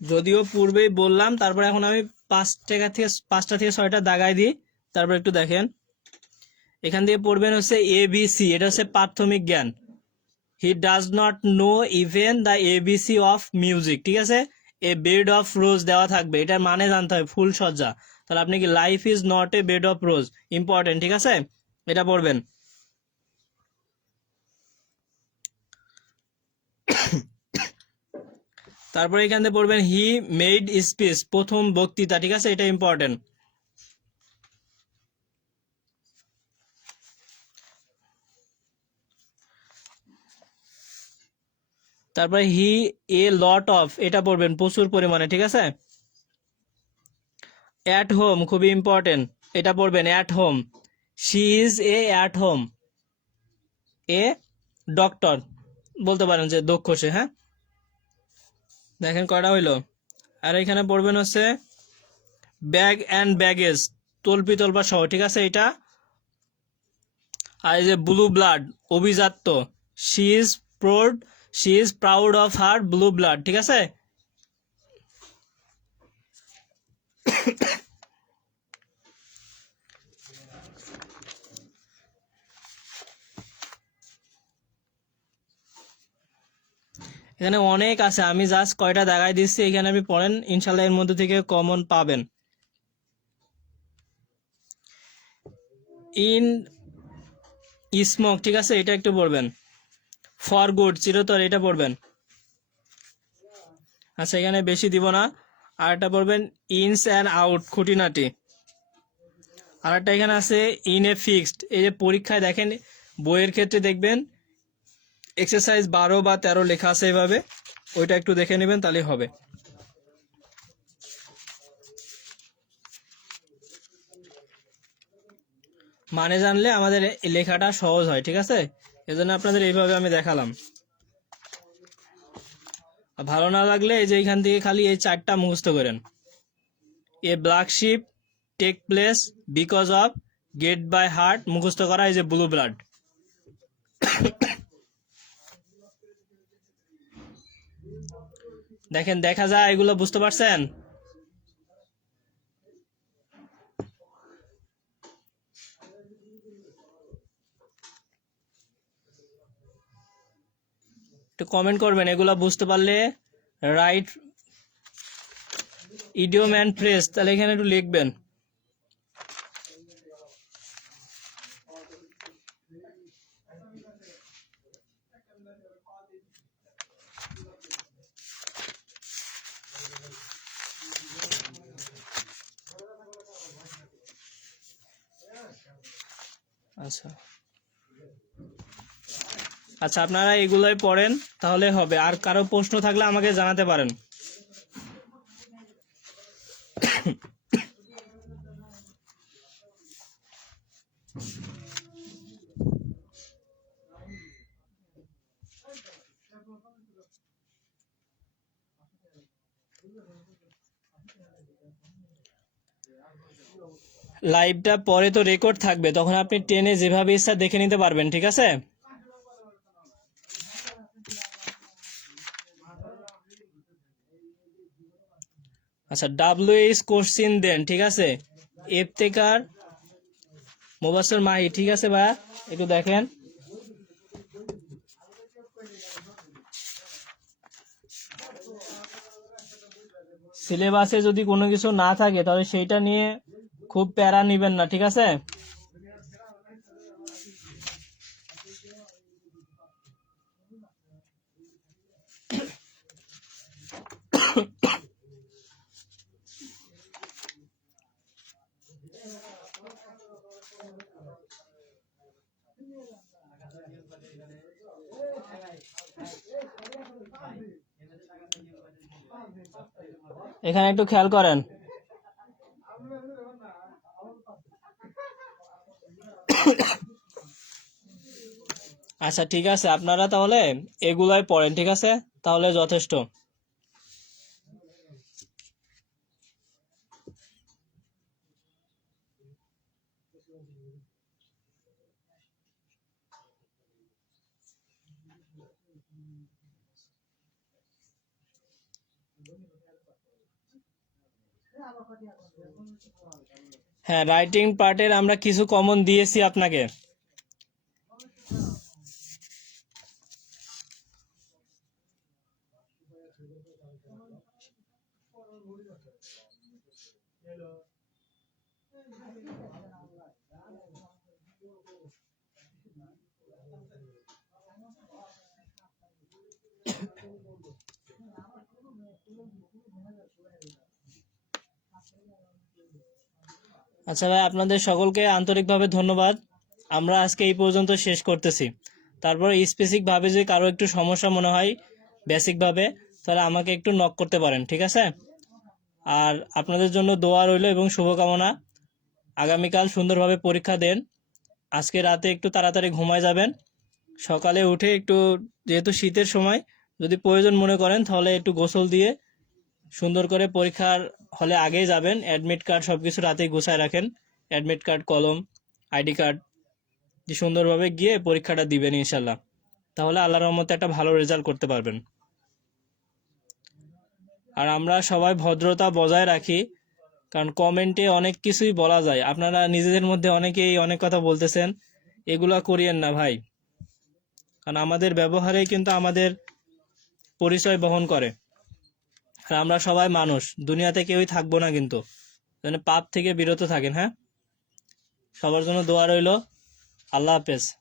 যদিও পূর্বেই বললাম, তারপরে এখন আমি 5টা থেকে 6টা দাগাই দিই, তারপর একটু দেখেন। এখান থেকে পড়বেন হচ্ছে ABC, এটা হচ্ছে প্রাথমিক জ্ঞান। He does not know even the ABC of music. ঠিক আছে, এ বেড অফ রোজ দেওয়া থাকবে, এটার মানে জানতে হবে, ফুল সজ্জা। তাহলে আপনি কি, life is not a bed of rose, important. ঠিক আছে, এটা পড়বেন। তারপরে এখান থেকে পড়বেন হি মেড স্পিচ, প্রথম বক্তৃতা। ঠিক আছে, এটা ইম্পর্টেন্ট। তারপরে হি এ লট অফ, এটা পড়বেন প্রচুর পরিমাণে। ঠিক আছে, অ্যাট হোম খুবই ইম্পর্টেন্ট, এটা পড়বেন at home. She is a at home, a doctor, বলতে পারেন যে দক্ষ সে। হ্যাঁ, দেখেন কয়টা হইলো। আর এখানে পড়বেন হচ্ছে ব্যাগ অ্যান্ড ব্যাগেজ, তল্পি তল্পা সহ। ঠিক আছে, এটা। আর এই যে ব্লু ব্লাড, অভিজাত্য, she is proud, she is proud of her blue blood. ঠিক আছে, এখানে অনেক আছে, আমি জাস্ট কয়টা দেখাই দিচ্ছি, এখানে আপনি পড়েন, ইনশাল্লাহ এর মধ্যে থেকে কমন পাবেন। ইন স্মোক, ঠিক আছে, এটা একটু পড়বেন। ফর গুড, চিরতর, এটা পড়বেন। আচ্ছা, এখানে বেশি দিব না। আর একটা পড়বেন ইনস অ্যান্ড আউট, খুঁটিনাটি। আর একটা এখানে আছে ইন এ ফিক্সড, এই যে পরীক্ষায় দেখেন বইয়ের ক্ষেত্রে দেখবেন এক্সারসাইজ 12 বা 13 লেখা আছে এভাবে, ওইটা একটু দেখে নেবেন তাহলে হবে। মানে জানলে আমাদের লেখাটা সহজ হয়, ঠিক আছে, এজন্য আপনাদের এইভাবে আমি দেখালাম। আর ভালো না লাগলে এই যে এখান থেকে খালি এই 4টা মুখস্থ করেন। A black sheep take place because of get by heart, মুখস্থ করা, এই যে ব্লু ব্লাড। দেখেন, দেখা যায় এগুলো, বুঝতে পারছেন? একটু কমেন্ট করবেন এগুলো বুঝতে পারলে। রাইট ইডিওম অ্যান্ড ফ্রেজ, তাহলে এখানে একটু লিখবেন। আচ্ছা আচ্ছা, আপনারা এগুলোই পড়েন তাহলে হবে। আর কারো প্রশ্ন থাকলে আমাকে জানাতে পারেন। লাইভটা পরে তো রেকর্ড থাকবে, তখন আপনি টেনে যেভাবে ইচ্ছা দেখে নিতে পারবেন, ঠিক আছে? আচ্ছা, WH কোশ্চিন দেন, ঠিক আছে, ইফতেকার মোবাসর মাহি, ঠিক আছে ভাইয়া, একটু দেখেন। সিলেবাসে যদি কোনো কিছু না থাকে তাহলে সেইটা নিয়ে খুব প্যারা নিবেন না, ঠিক আছে? এখানে একটু খেয়াল করেন। আচ্ছা ঠিক আছে, আপনারা তাহলে এগুলাই পড়েন, ঠিক আছে, তাহলে যথেষ্ট। হ্যাঁ, রাইটিং পার্টের আমরা কিছু কমন দিয়েছি আপনাকে। আচ্ছা ভাই, আপনাদের সকলকে আন্তরিকভাবে ধন্যবাদ। আমরা আজকে এই পর্যন্ত শেষ করতেছি। তারপর স্পেসিফিকভাবে যদি কারো একটু সমস্যা মনে হয় বেসিকভাবে, তাহলে আমাকে একটু নক করতে পারেন, ঠিক আছে? আর আপনাদের জন্য দোয়া রইল এবং শুভকামনা। আগামীকাল সুন্দরভাবে পরীক্ষা দেন। আজকে রাতে একটু তাড়াতাড়ি ঘুমায় যাবেন, সকালে উঠে একটু, যেহেতু শীতের সময়, যদি প্রয়োজন মনে করেন তাহলে একটু গোসল দিয়ে সুন্দর করে পরীক্ষার হলে আগেই যাবেন। অ্যাডমিট কার্ড সব কিছু রাতেই গুছায় রাখেন, অ্যাডমিট কার্ড, কলম, আইডি কার্ড, যে সুন্দরভাবে গিয়ে পরীক্ষাটা দিবেন ইনশাল্লাহ। তাহলে আল্লাহর রহমতে একটা ভালো রেজাল্ট করতে পারবেন। আর আমরা সবাই ভদ্রতা বজায় রাখি, কারণ কমেন্টে অনেক কিছুই বলা যায়, আপনারা নিজেদের মধ্যে অনেকেই অনেক কথা বলতেছেন, এগুলা করিয়েন না ভাই। কারণ আমাদের ব্যবহারেই কিন্তু আমাদের পরিচয় বহন করে। আর আমরা সবাই মানুষ, দুনিয়াতে কেউই থাকবো না কিন্তু। যেন পাপ থেকে বিরত থাকেন, হ্যাঁ। সবার জন্য দোয়া রইল। আল্লাহ হাফেজ।